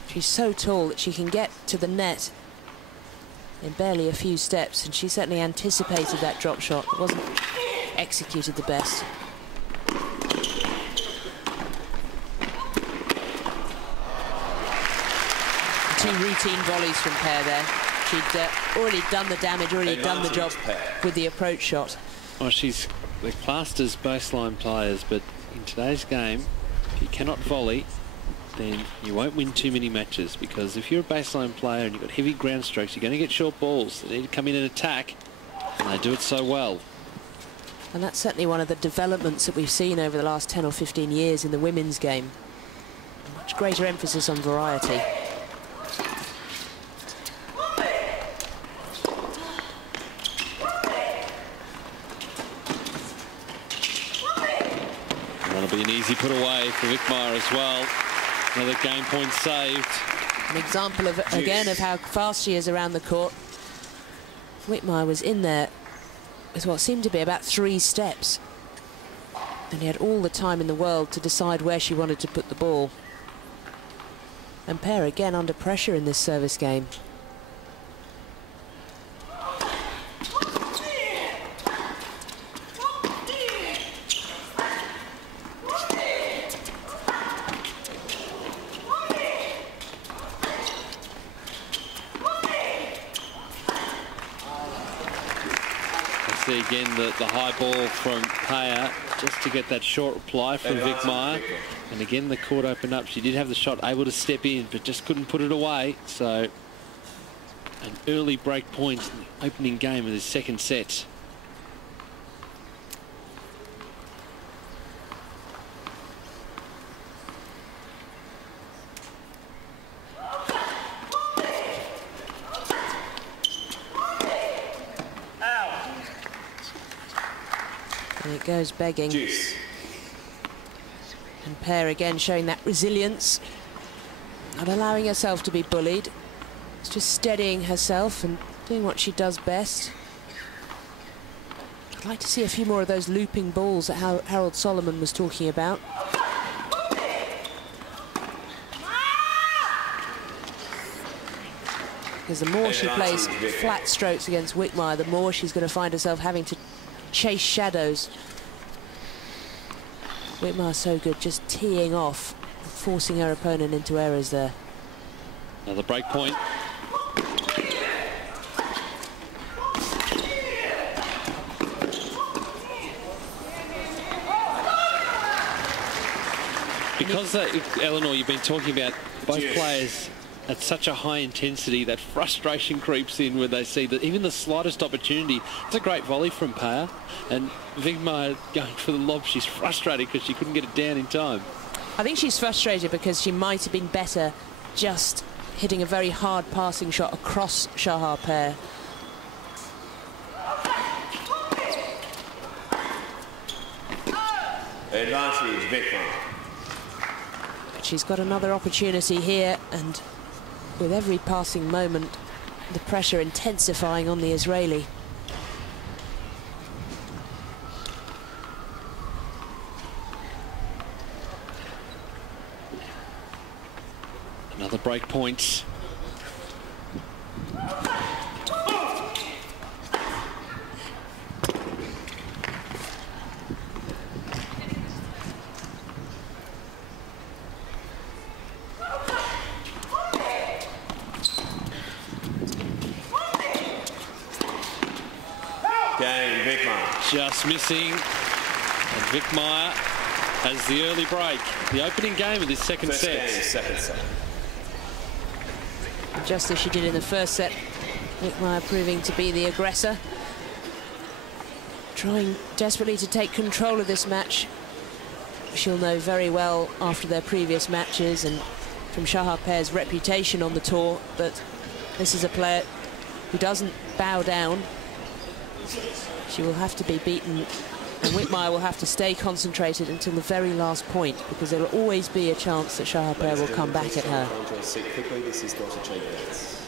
She's so tall that she can get to the net in barely a few steps, and she certainly anticipated that drop shot. It wasn't executed the best. Two routine volleys from pair there. She'd already done the damage, already done the job with the approach shot. Well, they're classed as baseline players, but in today's game, if you cannot volley, then you won't win too many matches, because if you're a baseline player and you've got heavy ground strokes, you're going to get short balls. They need to come in and attack, and they do it so well. And that's certainly one of the developments that we've seen over the last 10 or 15 years in the women's game. A much greater emphasis on variety. That'll be an easy put away for Wickmayer as well. Another game point saved. An example of, again, of how fast she is around the court. Wickmayer was in there with what seemed to be about 3 steps. And he had all the time in the world to decide where she wanted to put the ball. And pair again under pressure in this service game. Again, the high ball from Paya, just to get that short reply from Wickmayer. And again, the court opened up. She did have the shot, able to step in, but just couldn't put it away. So an early break point in the opening game of the second set. And it goes begging. Deuce. And pair again showing that resilience, not allowing herself to be bullied. It's just steadying herself and doing what she does best. I'd like to see a few more of those looping balls that Harold Solomon was talking about. Because the more she plays flat strokes against Wickmayer, the more she's going to find herself having to chase shadows. Wickmayer so good, just teeing off, forcing her opponent into errors there. Another break point. Because, Eleanor, you've been talking about both players at such a high intensity, that frustration creeps in when they see that even the slightest opportunity. It's a great volley from Paya, and Wickmayer going for the lob. She's frustrated because she couldn't get it down in time. I think she's frustrated because she might have been better just hitting a very hard passing shot across Shahar pair. Advantage, Wickmayer. But she's got another opportunity here, and with every passing moment, the pressure intensifying on the Israeli. Another break point. Game, Wickmayer. Just missing. And Wickmayer has the early break. The opening game of this second set. First game, second set. Just as she did in the first set, Wickmayer proving to be the aggressor. Trying desperately to take control of this match. She'll know very well after their previous matches and from Shahar pair's reputation on the tour, but this is a player who doesn't bow down. She will have to be beaten, and Wickmayer will have to stay concentrated until the very last point, because there will always be a chance that Shahar pair will come back at her. Quickly, this is not a chain dance.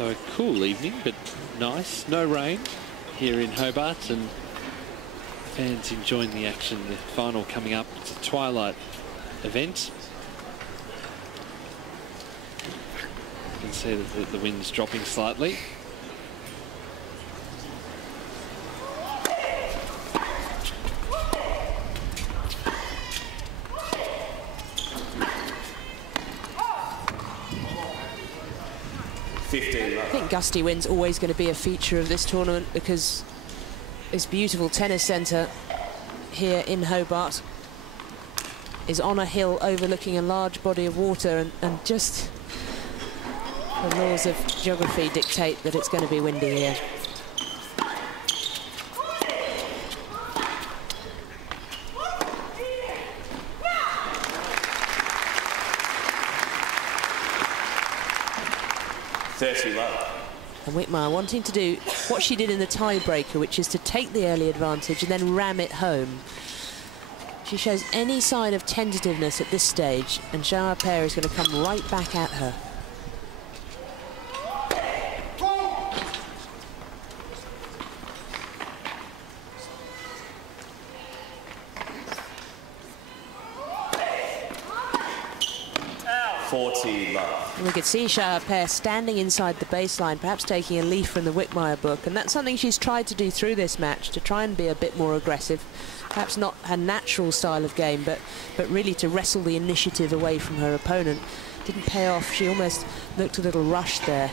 So a cool evening, but nice. No rain here in Hobart, and fans enjoying the action. The final coming up. It's a twilight event. You can see that the wind's dropping slightly. I think gusty wind's always going to be a feature of this tournament because this beautiful tennis centre here in Hobart is on a hill overlooking a large body of water, and just the laws of geography dictate that it's going to be windy here. And Wickmayer wanting to do what she did in the tiebreaker, which is to take the early advantage and then ram it home. She shows any sign of tentativeness at this stage, and Shahar is going to come right back at her. And we could see Shahar standing inside the baseline, perhaps taking a leaf from the Wickmayer book, and that's something she's tried to do through this match, to try and be a bit more aggressive. Perhaps not her natural style of game, but really to wrestle the initiative away from her opponent. Didn't pay off. She almost looked a little rushed there.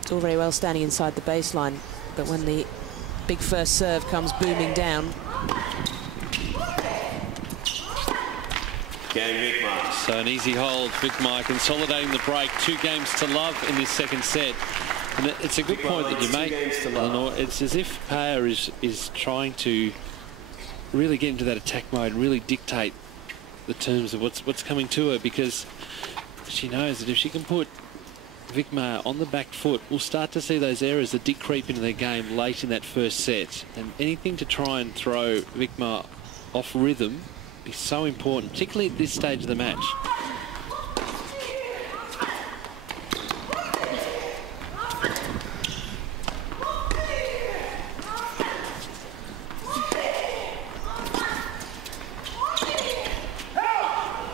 It's all very well standing inside the baseline, but when the big first serve comes booming down. Game Wickmayer. So an easy hold. Wickmayer consolidating the break. 2 games to love in this second set. And it's a good point that you make, Eleanor. It's as if Payer is trying to really get into that attack mode and really dictate the terms of what's coming to her, because she knows that if she can put Wickmayer on the back foot, we'll start to see those errors that did creep into their game late in that first set. And anything to try and throw Wickmayer off rhythm be so important, particularly at this stage of the match.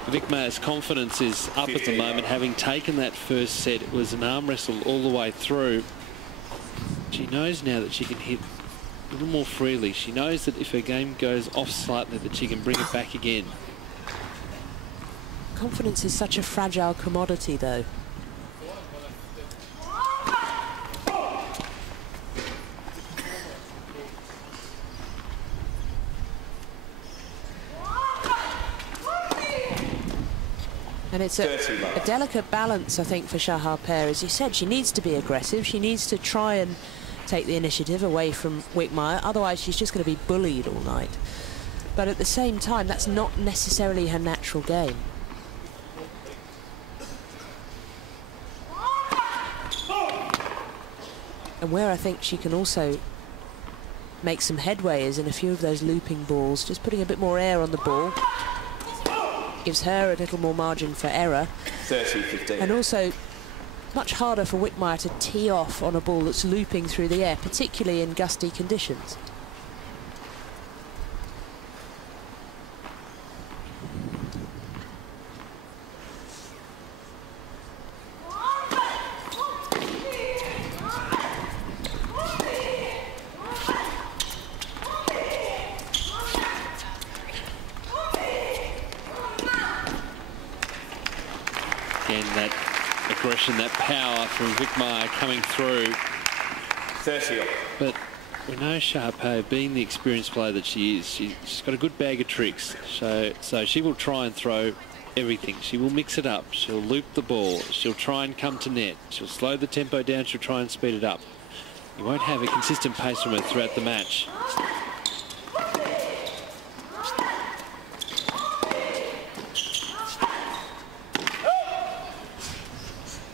Wickmayer's confidence is up at the moment, having taken that first set. It was an arm wrestle all the way through. She knows now that she can hit a little more freely. She knows that if her game goes off slightly, that she can bring it back again. Confidence is such a fragile commodity, though. And it's a delicate balance, I think, for Shahar. As you said, she needs to be aggressive. She needs to try and take the initiative away from Wickmayer. Otherwise, she's just going to be bullied all night. But at the same time, that's not necessarily her natural game. And where I think she can also make some headway is in a few of those looping balls, just putting a bit more air on the ball. Gives her a little more margin for error. 30-15. And also much harder for Wickmayer to tee off on a ball that's looping through the air, particularly in gusty conditions. That power from Wickmayer coming through. 30. But we know Shahar, being the experienced player that she is, she's got a good bag of tricks. So she will try and throw everything. She will mix it up. She'll loop the ball. She'll try and come to net. She'll slow the tempo down. She'll try and speed it up. You won't have a consistent pace from her throughout the match.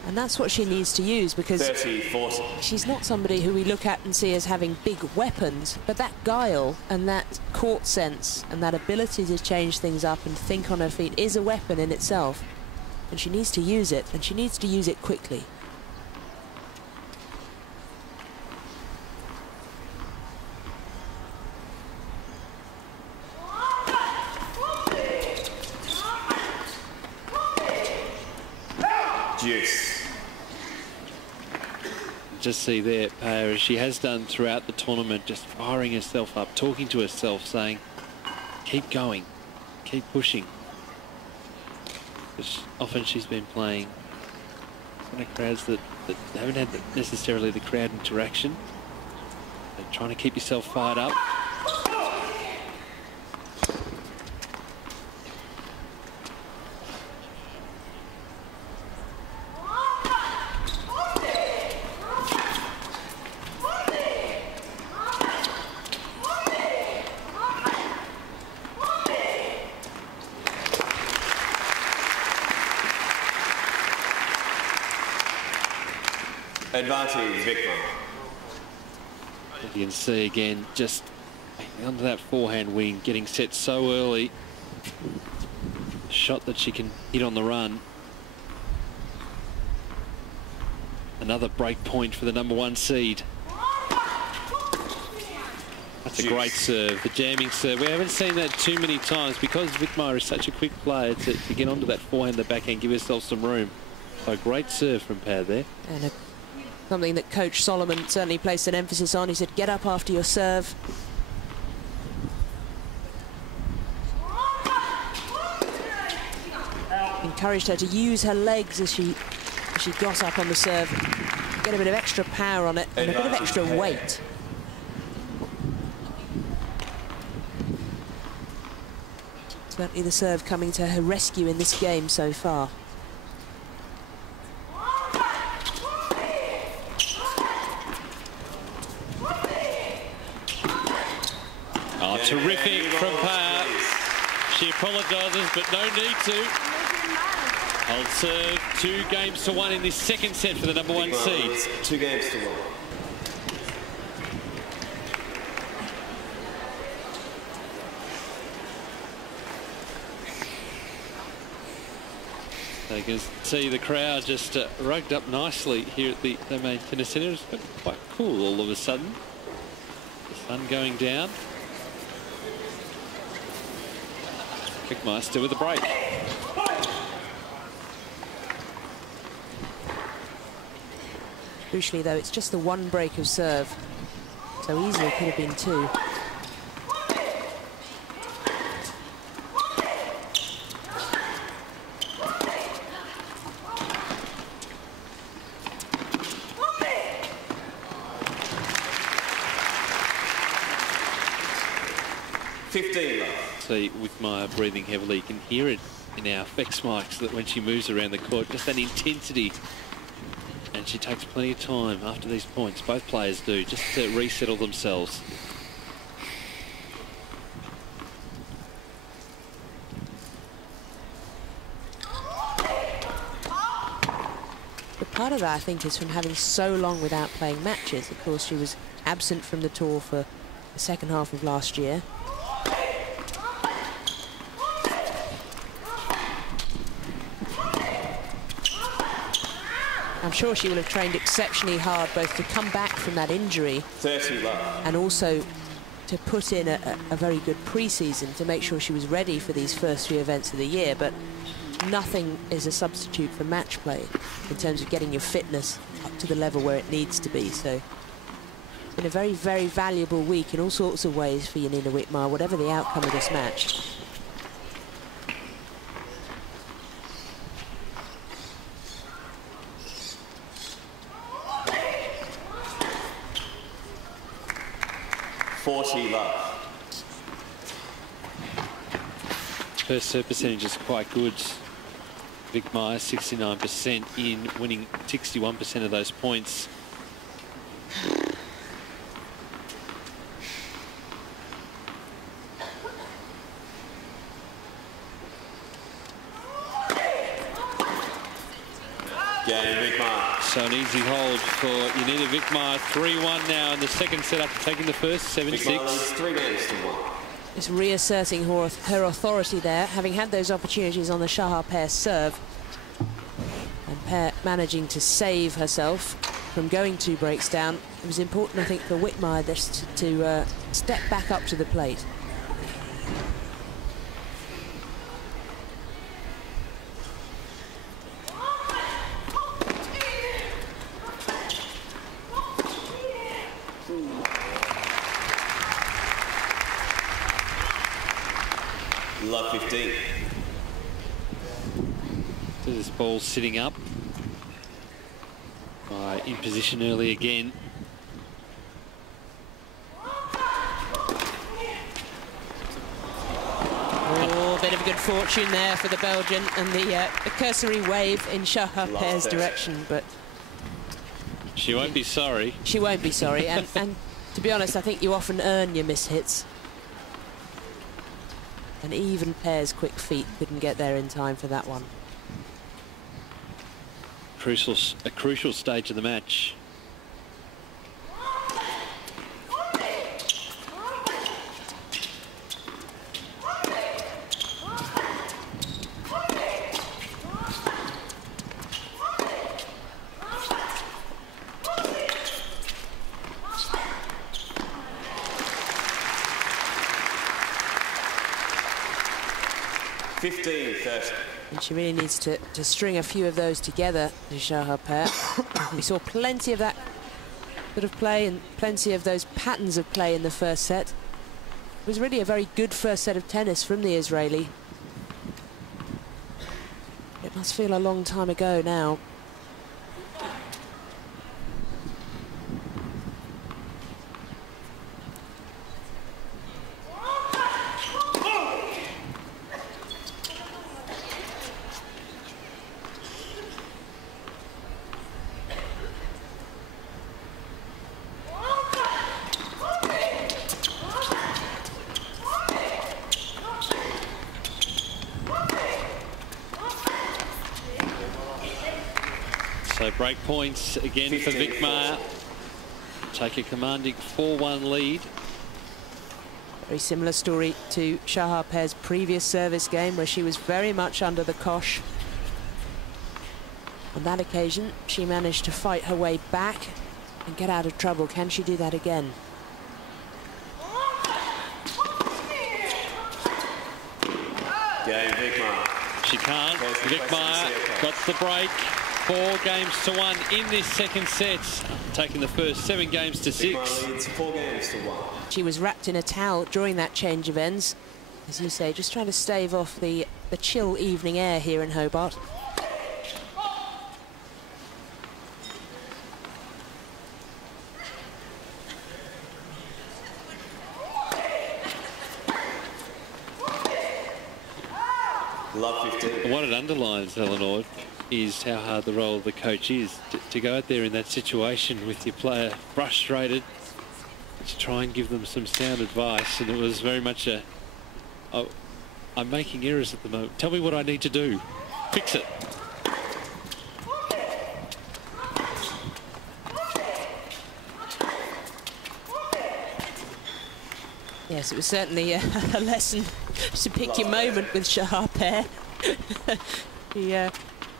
And that's what she needs to use, because 30-40. she's not somebody who we look at and see as having big weapons, but that guile and that court sense and that ability to change things up and think on her feet is a weapon in itself. And she needs to use it, and she needs to use it quickly. Deuce. Just see there, as she has done throughout the tournament, just firing herself up, talking to herself, saying, keep going, keep pushing. Often she's been playing in a crowds that haven't had necessarily the crowd interaction. And trying to keep yourself fired up. Advantage, Wickmayer. You can see again, just under that forehand wing, getting set so early. Shot that she can hit on the run. Another break point for the #1 seed. That's a great serve, the jamming serve. We haven't seen that too many times because Wickmayer is such a quick player to get onto that forehand, the backhand, give herself some room. So a great serve from Pad there. And something that Coach Solomon certainly placed an emphasis on. He said, get up after your serve. Encouraged her to use her legs as she got up on the serve. Get a bit of extra power on it and a bit of extra weight. Certainly the serve coming to her rescue in this game so far. Oh, terrific from Pad. She apologises, but no need to. Hold serve, 2-1 in this second set for the #1 seed. 2-1. So you can see the crowd just rugged up nicely here at the main tennis centre. It's got quite cool all of a sudden. The sun going down. Wickmayer still with the break. Crucially, though, it's just the one break of serve. So easily could have been two. See Wickmayer breathing heavily. You can hear it in our effects mics that when she moves around the court, just that intensity. And she takes plenty of time after these points. Both players do, just to resettle themselves. But part of that, I think, is from having so long without playing matches. Of course, she was absent from the tour for the second half of last year. I'm sure she will have trained exceptionally hard both to come back from that injury 30 love. and also to put in a very good pre-season to make sure she was ready for these first few events of the year. But nothing is a substitute for match play in terms of getting your fitness up to the level where it needs to be. So it's been a very, very valuable week in all sorts of ways for Yanina Wickmayer, whatever the outcome of this match. Her serve percentage is quite good. Wickmayer 69% in, winning 61% of those points. So an easy hold for Yanina Wickmayer. 3-1 now in the second set after taking the first, 7-6. 3-1. Just reasserting her authority there, having had those opportunities on the Shahar pair serve. And pair managing to save herself from going 2 breaks down. It was important, I think, for Wickmayer this to step back up to the plate. Love 15. So this ball sitting up. In position early again. Oh, bit of good fortune there for the Belgian, and the cursory wave in Shahar pair's direction, but she won't be sorry. She won't be sorry, and to be honest, I think you often earn your mishits. And even pair's quick feet couldn't get there in time for that one. A crucial stage of the match. And she really needs to string a few of those together, the Shahar pair. We saw plenty of that sort of play and plenty of those patterns of play in the first set. It was really a very good first set of tennis from the Israeli. It must feel a long time ago now. So break points again for Wickmayer. Take a commanding 4-1 lead. Very similar story to Shahar pair's previous service game, where she was very much under the cosh. On that occasion, she managed to fight her way back and get out of trouble. Can she do that again? Game Wickmayer. She can't. Wickmayer got the break. 4 games to 1 in this second set, taking the first 7 games to 6. Wickmayer leads 4 games to 1. She was wrapped in a towel during that change of ends. As you say, just trying to stave off the chill evening air here in Hobart. Love 15. What it underlines, Eleanor, is how hard the role of the coach is to go out there in that situation with your player frustrated, to try and give them some sound advice. And it was very much a, oh, I'm making errors at the moment. Tell me what I need to do. Fix it. Yes, it was certainly a lesson to pick your moment with Shahar pair.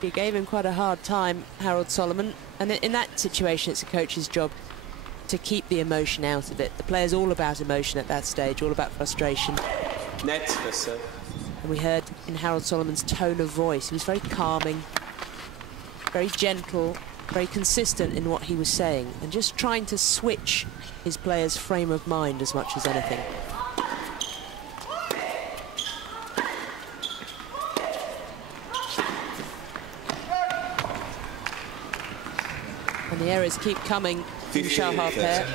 He gave him quite a hard time, Harold Solomon, and in that situation it's a coach's job to keep the emotion out of it. The player's all about emotion at that stage, all about frustration. Net for serve. And we heard in Harold Solomon's tone of voice, he was very calming, very gentle, very consistent in what he was saying, and just trying to switch his player's frame of mind as much as anything. And the errors keep coming in Shahar pair.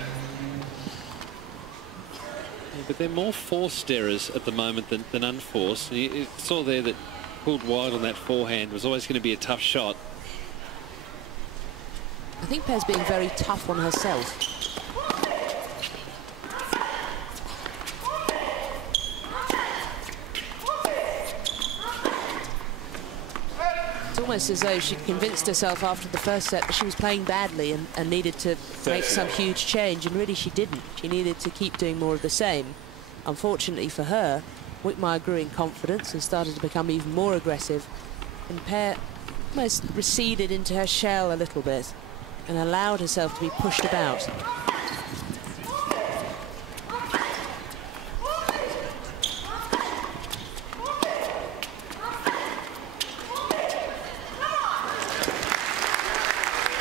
But they're more forced errors at the moment than unforced. And you saw there that pulled wide on that forehand was always going to be a tough shot. I think Pair's being very tough on herself. It's almost as though she'd convinced herself after the first set that she was playing badly and needed to make some huge change, and really she didn't. She needed to keep doing more of the same unfortunately for her, Wickmayer grew in confidence and started to become even more aggressive, and Pear almost receded into her shell a little bit and allowed herself to be pushed about.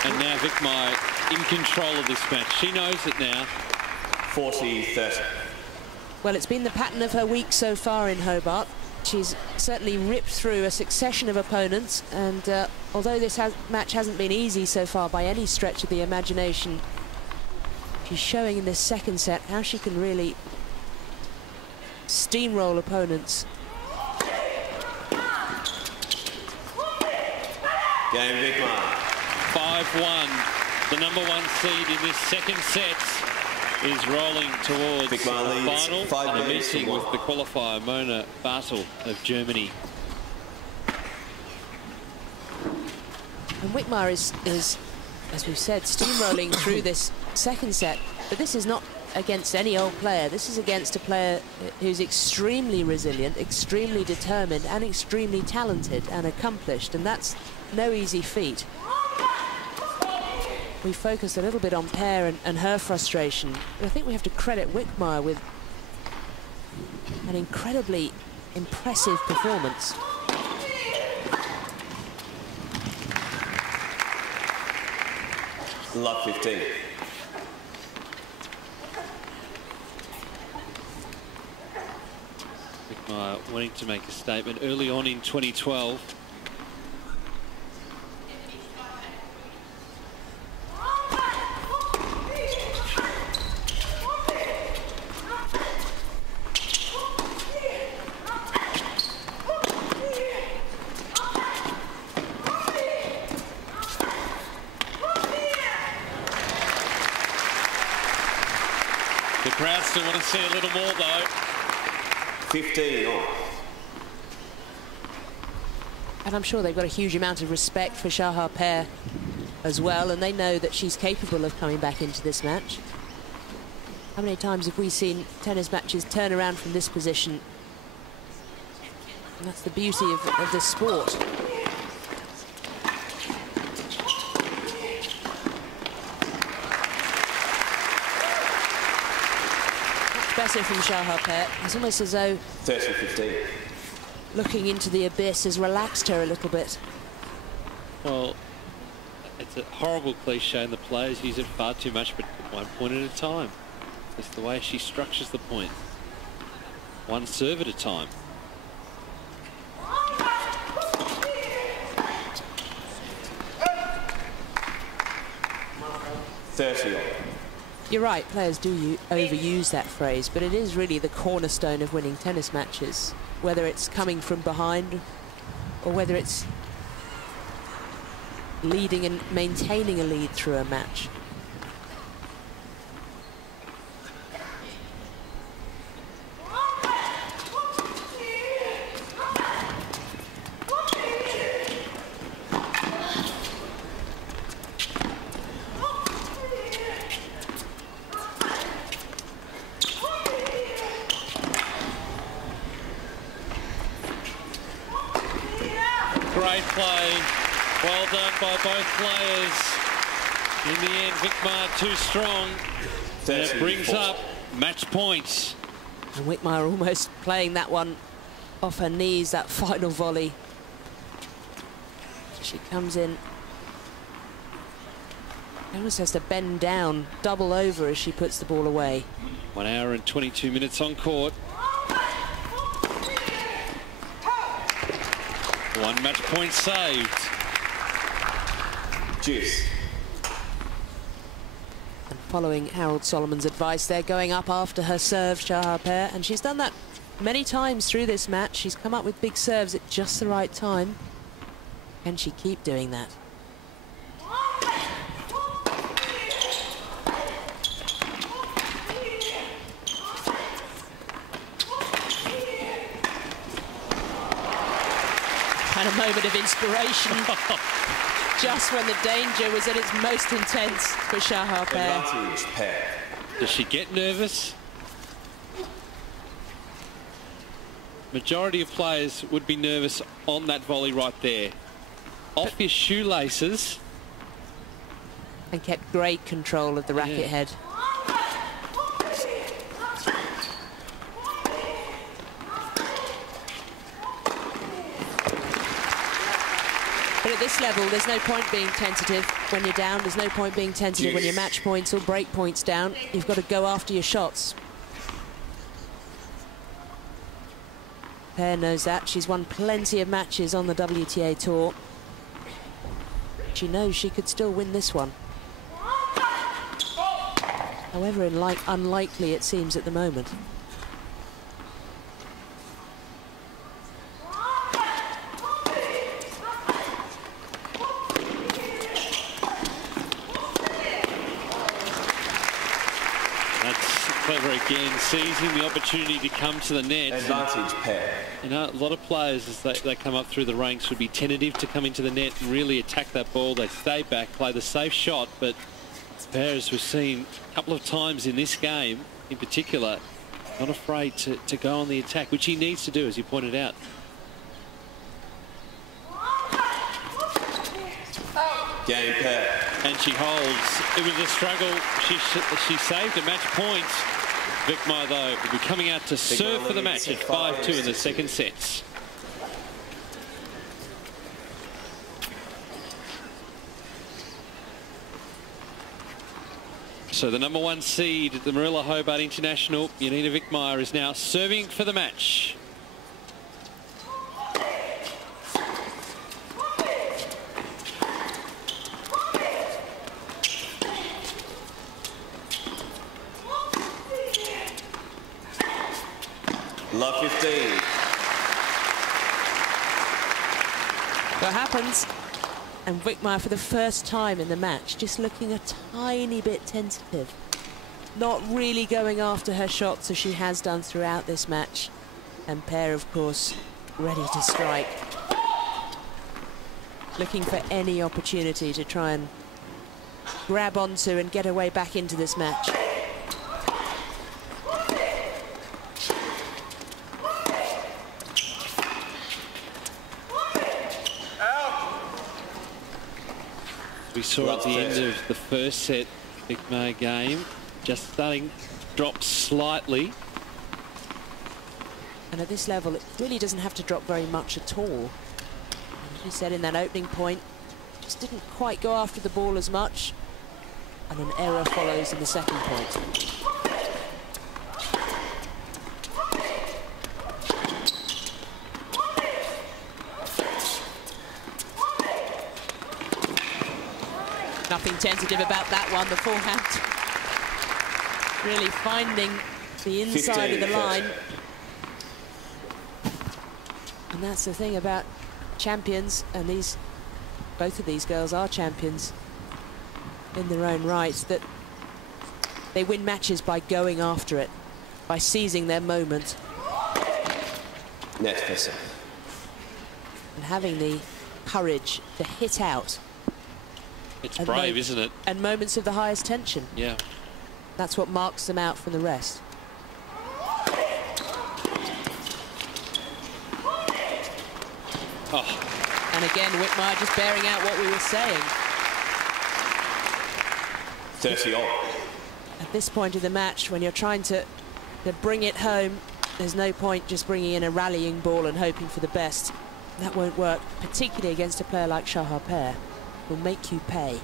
And now Wickmayer in control of this match. She knows it now. 40-30. Well, it's been the pattern of her week so far in Hobart. She's certainly ripped through a succession of opponents, and although this match hasn't been easy so far by any stretch of the imagination, she's showing in this second set how she can really steamroll opponents. Game Wickmayer. 5-1. The #1 seed in this second set is rolling towards the final and a meeting with the qualifier Mona Bartel of Germany. And Wickmayer is, as we've said, steamrolling through this second set, but this is not against any old player. This is against a player who's extremely resilient, extremely determined, and extremely talented and accomplished, and that's no easy feat. We focused a little bit on Pear and her frustration, but I think we have to credit Wickmayer with an incredibly impressive performance. Love 15. Wickmayer wanting to make a statement early on in 2012. The crowd still want to see a little more, though. 15 on. And I'm sure they've got a huge amount of respect for Shahar Pear as well, and they know that she's capable of coming back into this match. How many times have we seen tennis matches turn around from this position? And that's the beauty of this sport. Better from Shahar Pear. It's almost as though 30-15. looking into the abyss has relaxed her a little bit. Well, it's a horrible cliche and the players use it far too much, but 1 point at a time. It's the way she structures the point. 1 serve at a time. You're right, players do overuse that phrase, but it is really the cornerstone of winning tennis matches, whether it's coming from behind or whether it's leading and maintaining a lead through a match. Great play. Well done by both players. In the end, Wickmayer too strong. And it brings up match points. And Wickmayer almost playing that one off her knees, that final volley. She comes in. Almost has to bend down, double over as she puts the ball away. 1 hour and 22 minutes on court. 1 match point saved. Juice. And following Harold Solomon's advice, they're going up after her serve, Shahar Pear, and she's done that many times through this match. She's come up with big serves at just the right time. Can she keep doing that? And a moment of inspiration just when the danger was at its most intense for Shahar Pear. Does she get nervous? Majority of players would be nervous on that volley right there. Off his shoelaces. And kept great control of the racket head. But at this level, there's no point being tentative when you're down. There's no point being tentative when your match points or break points down. You've got to go after your shots. Pair knows that. She's won plenty of matches on the WTA Tour. She knows she could still win this one. However unlikely it seems at the moment. Clever again, seizing the opportunity to come to the net. Advantage pair. You know, a lot of players, as they come up through the ranks, would be tentative to come into the net and really attack that ball. They stay back, play the safe shot, but pair, as we've seen a couple of times in this game, in particular, not afraid to go on the attack, which he needs to do, as you pointed out. Game pair. And she holds. It was a struggle. She saved a match point. Wickmayer, though, will be coming out to serve for the match at 5-2 in the second set. So the number 1 seed at the Moorilla Hobart International, Yanina Wickmayer, is now serving for the match. Love 15. What happens? And Wickmayer, for the first time in the match, just looking a tiny bit tentative. Not really going after her shots as she has done throughout this match. And Pair, of course, ready to strike. Looking for any opportunity to try and grab onto and get her way back into this match. We saw at the end of the first set, Wickmayer game, just starting to drop slightly. And at this level, it really doesn't have to drop very much at all. As you said in that opening point, just didn't quite go after the ball as much. And an error follows in the second point. Nothing tentative about that one, the forehand. Really finding the inside of the line. And that's the thing about champions, and both of these girls are champions in their own right, that they win matches by going after it, by seizing their moment. Net pisser. And having the courage to hit out. It's brave, isn't it? And moments of the highest tension. Yeah. That's what marks them out from the rest. Oh. And again, Wickmayer just bearing out what we were saying. 30 all. At this point of the match, when you're trying to bring it home, there's no point just bringing in a rallying ball and hoping for the best. That won't work, particularly against a player like Shahar Pair. Will make you pay.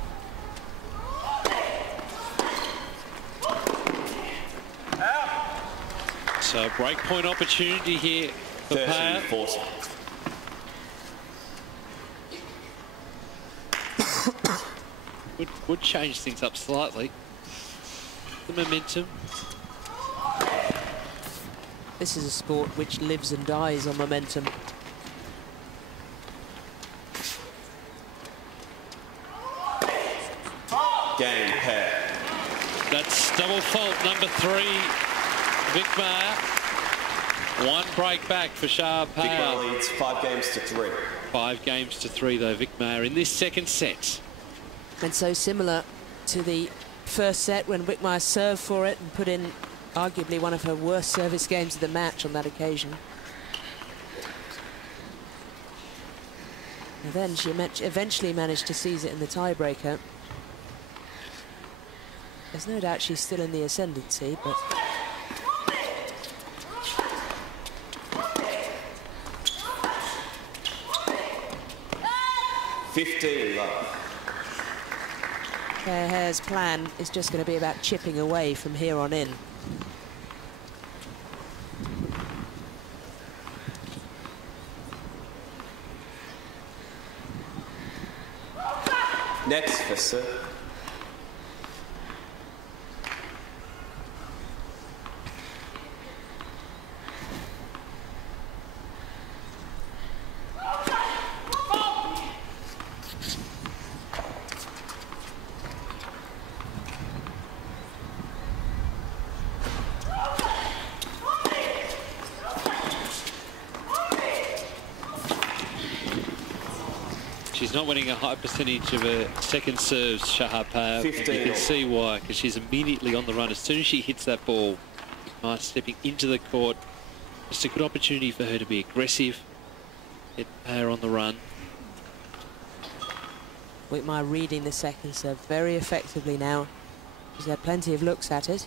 So breakpoint opportunity here for Pair. 40. Would change things up slightly. The momentum. This is a sport which lives and dies on momentum. Game pair. That's double fault number 3. Wickmayer. 1 break back for Shahar Pair. Wickmayer leads 5 games to 3. 5 games to 3 though, Wickmayer in this second set. And so similar to the first set when Wickmayer served for it and put in arguably one of her worst service games of the match on that occasion. And then she eventually managed to seize it in the tiebreaker. There's no doubt she's still in the ascendancy, but... Claire Hare's plan is just going to be about chipping away from here on in. Next for serve. She's not winning a high percentage of her second serves, Shahar. You can see why, because she's immediately on the run. As soon as she hits that ball, stepping into the court, it's a good opportunity for her to be aggressive, get her on the run. Wickmayer reading the second serve very effectively now. She's had plenty of looks at it.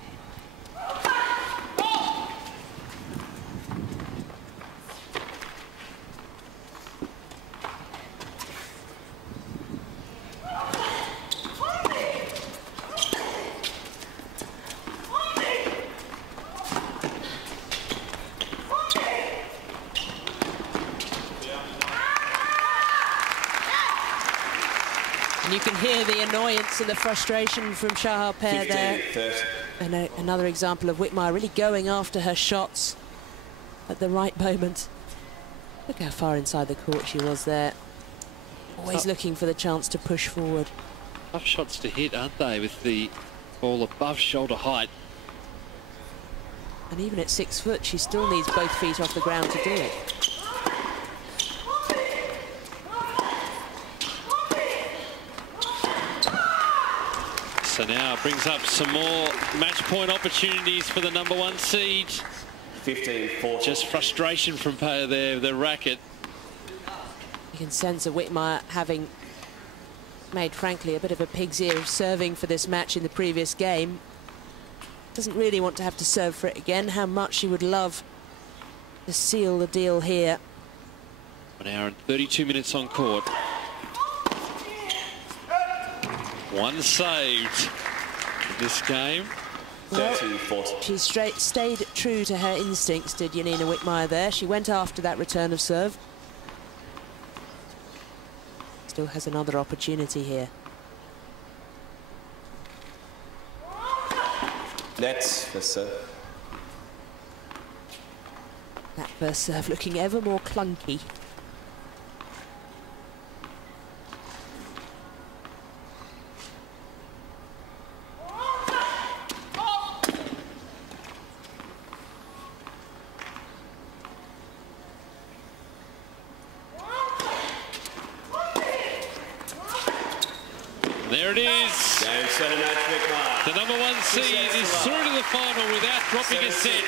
And you can hear the annoyance and the frustration from Shahar Peer there. And another example of Wickmayer really going after her shots at the right moment. Look how far inside the court she was there. Always looking for the chance to push forward. Tough shots to hit, aren't they, with the ball above shoulder height. And even at 6 foot, she still needs both feet off the ground to do it. So now it brings up some more match point opportunities for the #1 seed. 15-14. Just frustration from Peer there, the racket. You can sense a Wickmayer having made, frankly, a bit of a pig's ear of serving for this match in the previous game. Doesn't really want to have to serve for it again. How much she would love to seal the deal here. 1 hour and 32 minutes on court. One saved in this game. Well, she stayed true to her instincts, did Yanina Wickmayer there. She went after that return of serve. Still has another opportunity here. Nets for serve. That first serve looking ever more clunky. There it is. Game, set, and match, Wickmayer. The #1 seed is through to the final without dropping a set.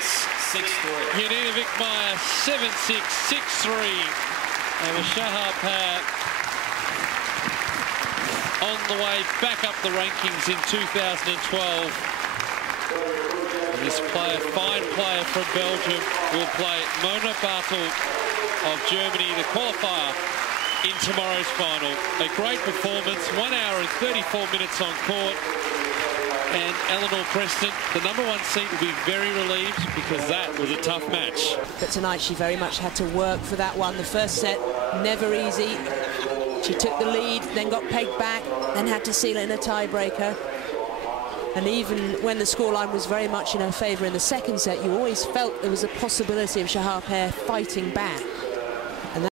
6-3. Yanina Wickmayer 7-6, 6-3 over Shahar Peer. On the way back up the rankings in 2012. And this player, fine player from Belgium, will play Mona Bartel of Germany, the qualifier, in tomorrow's final. A great performance, 1 hour and 34 minutes on court. And Eleanor Preston, the #1 seed, will be very relieved because that was a tough match. But tonight she very much had to work for that one. The first set, never easy. She took the lead, then got pegged back, then had to seal it in a tiebreaker. And even when the scoreline was very much in her favour in the second set, you always felt there was a possibility of Shahar Peer fighting back.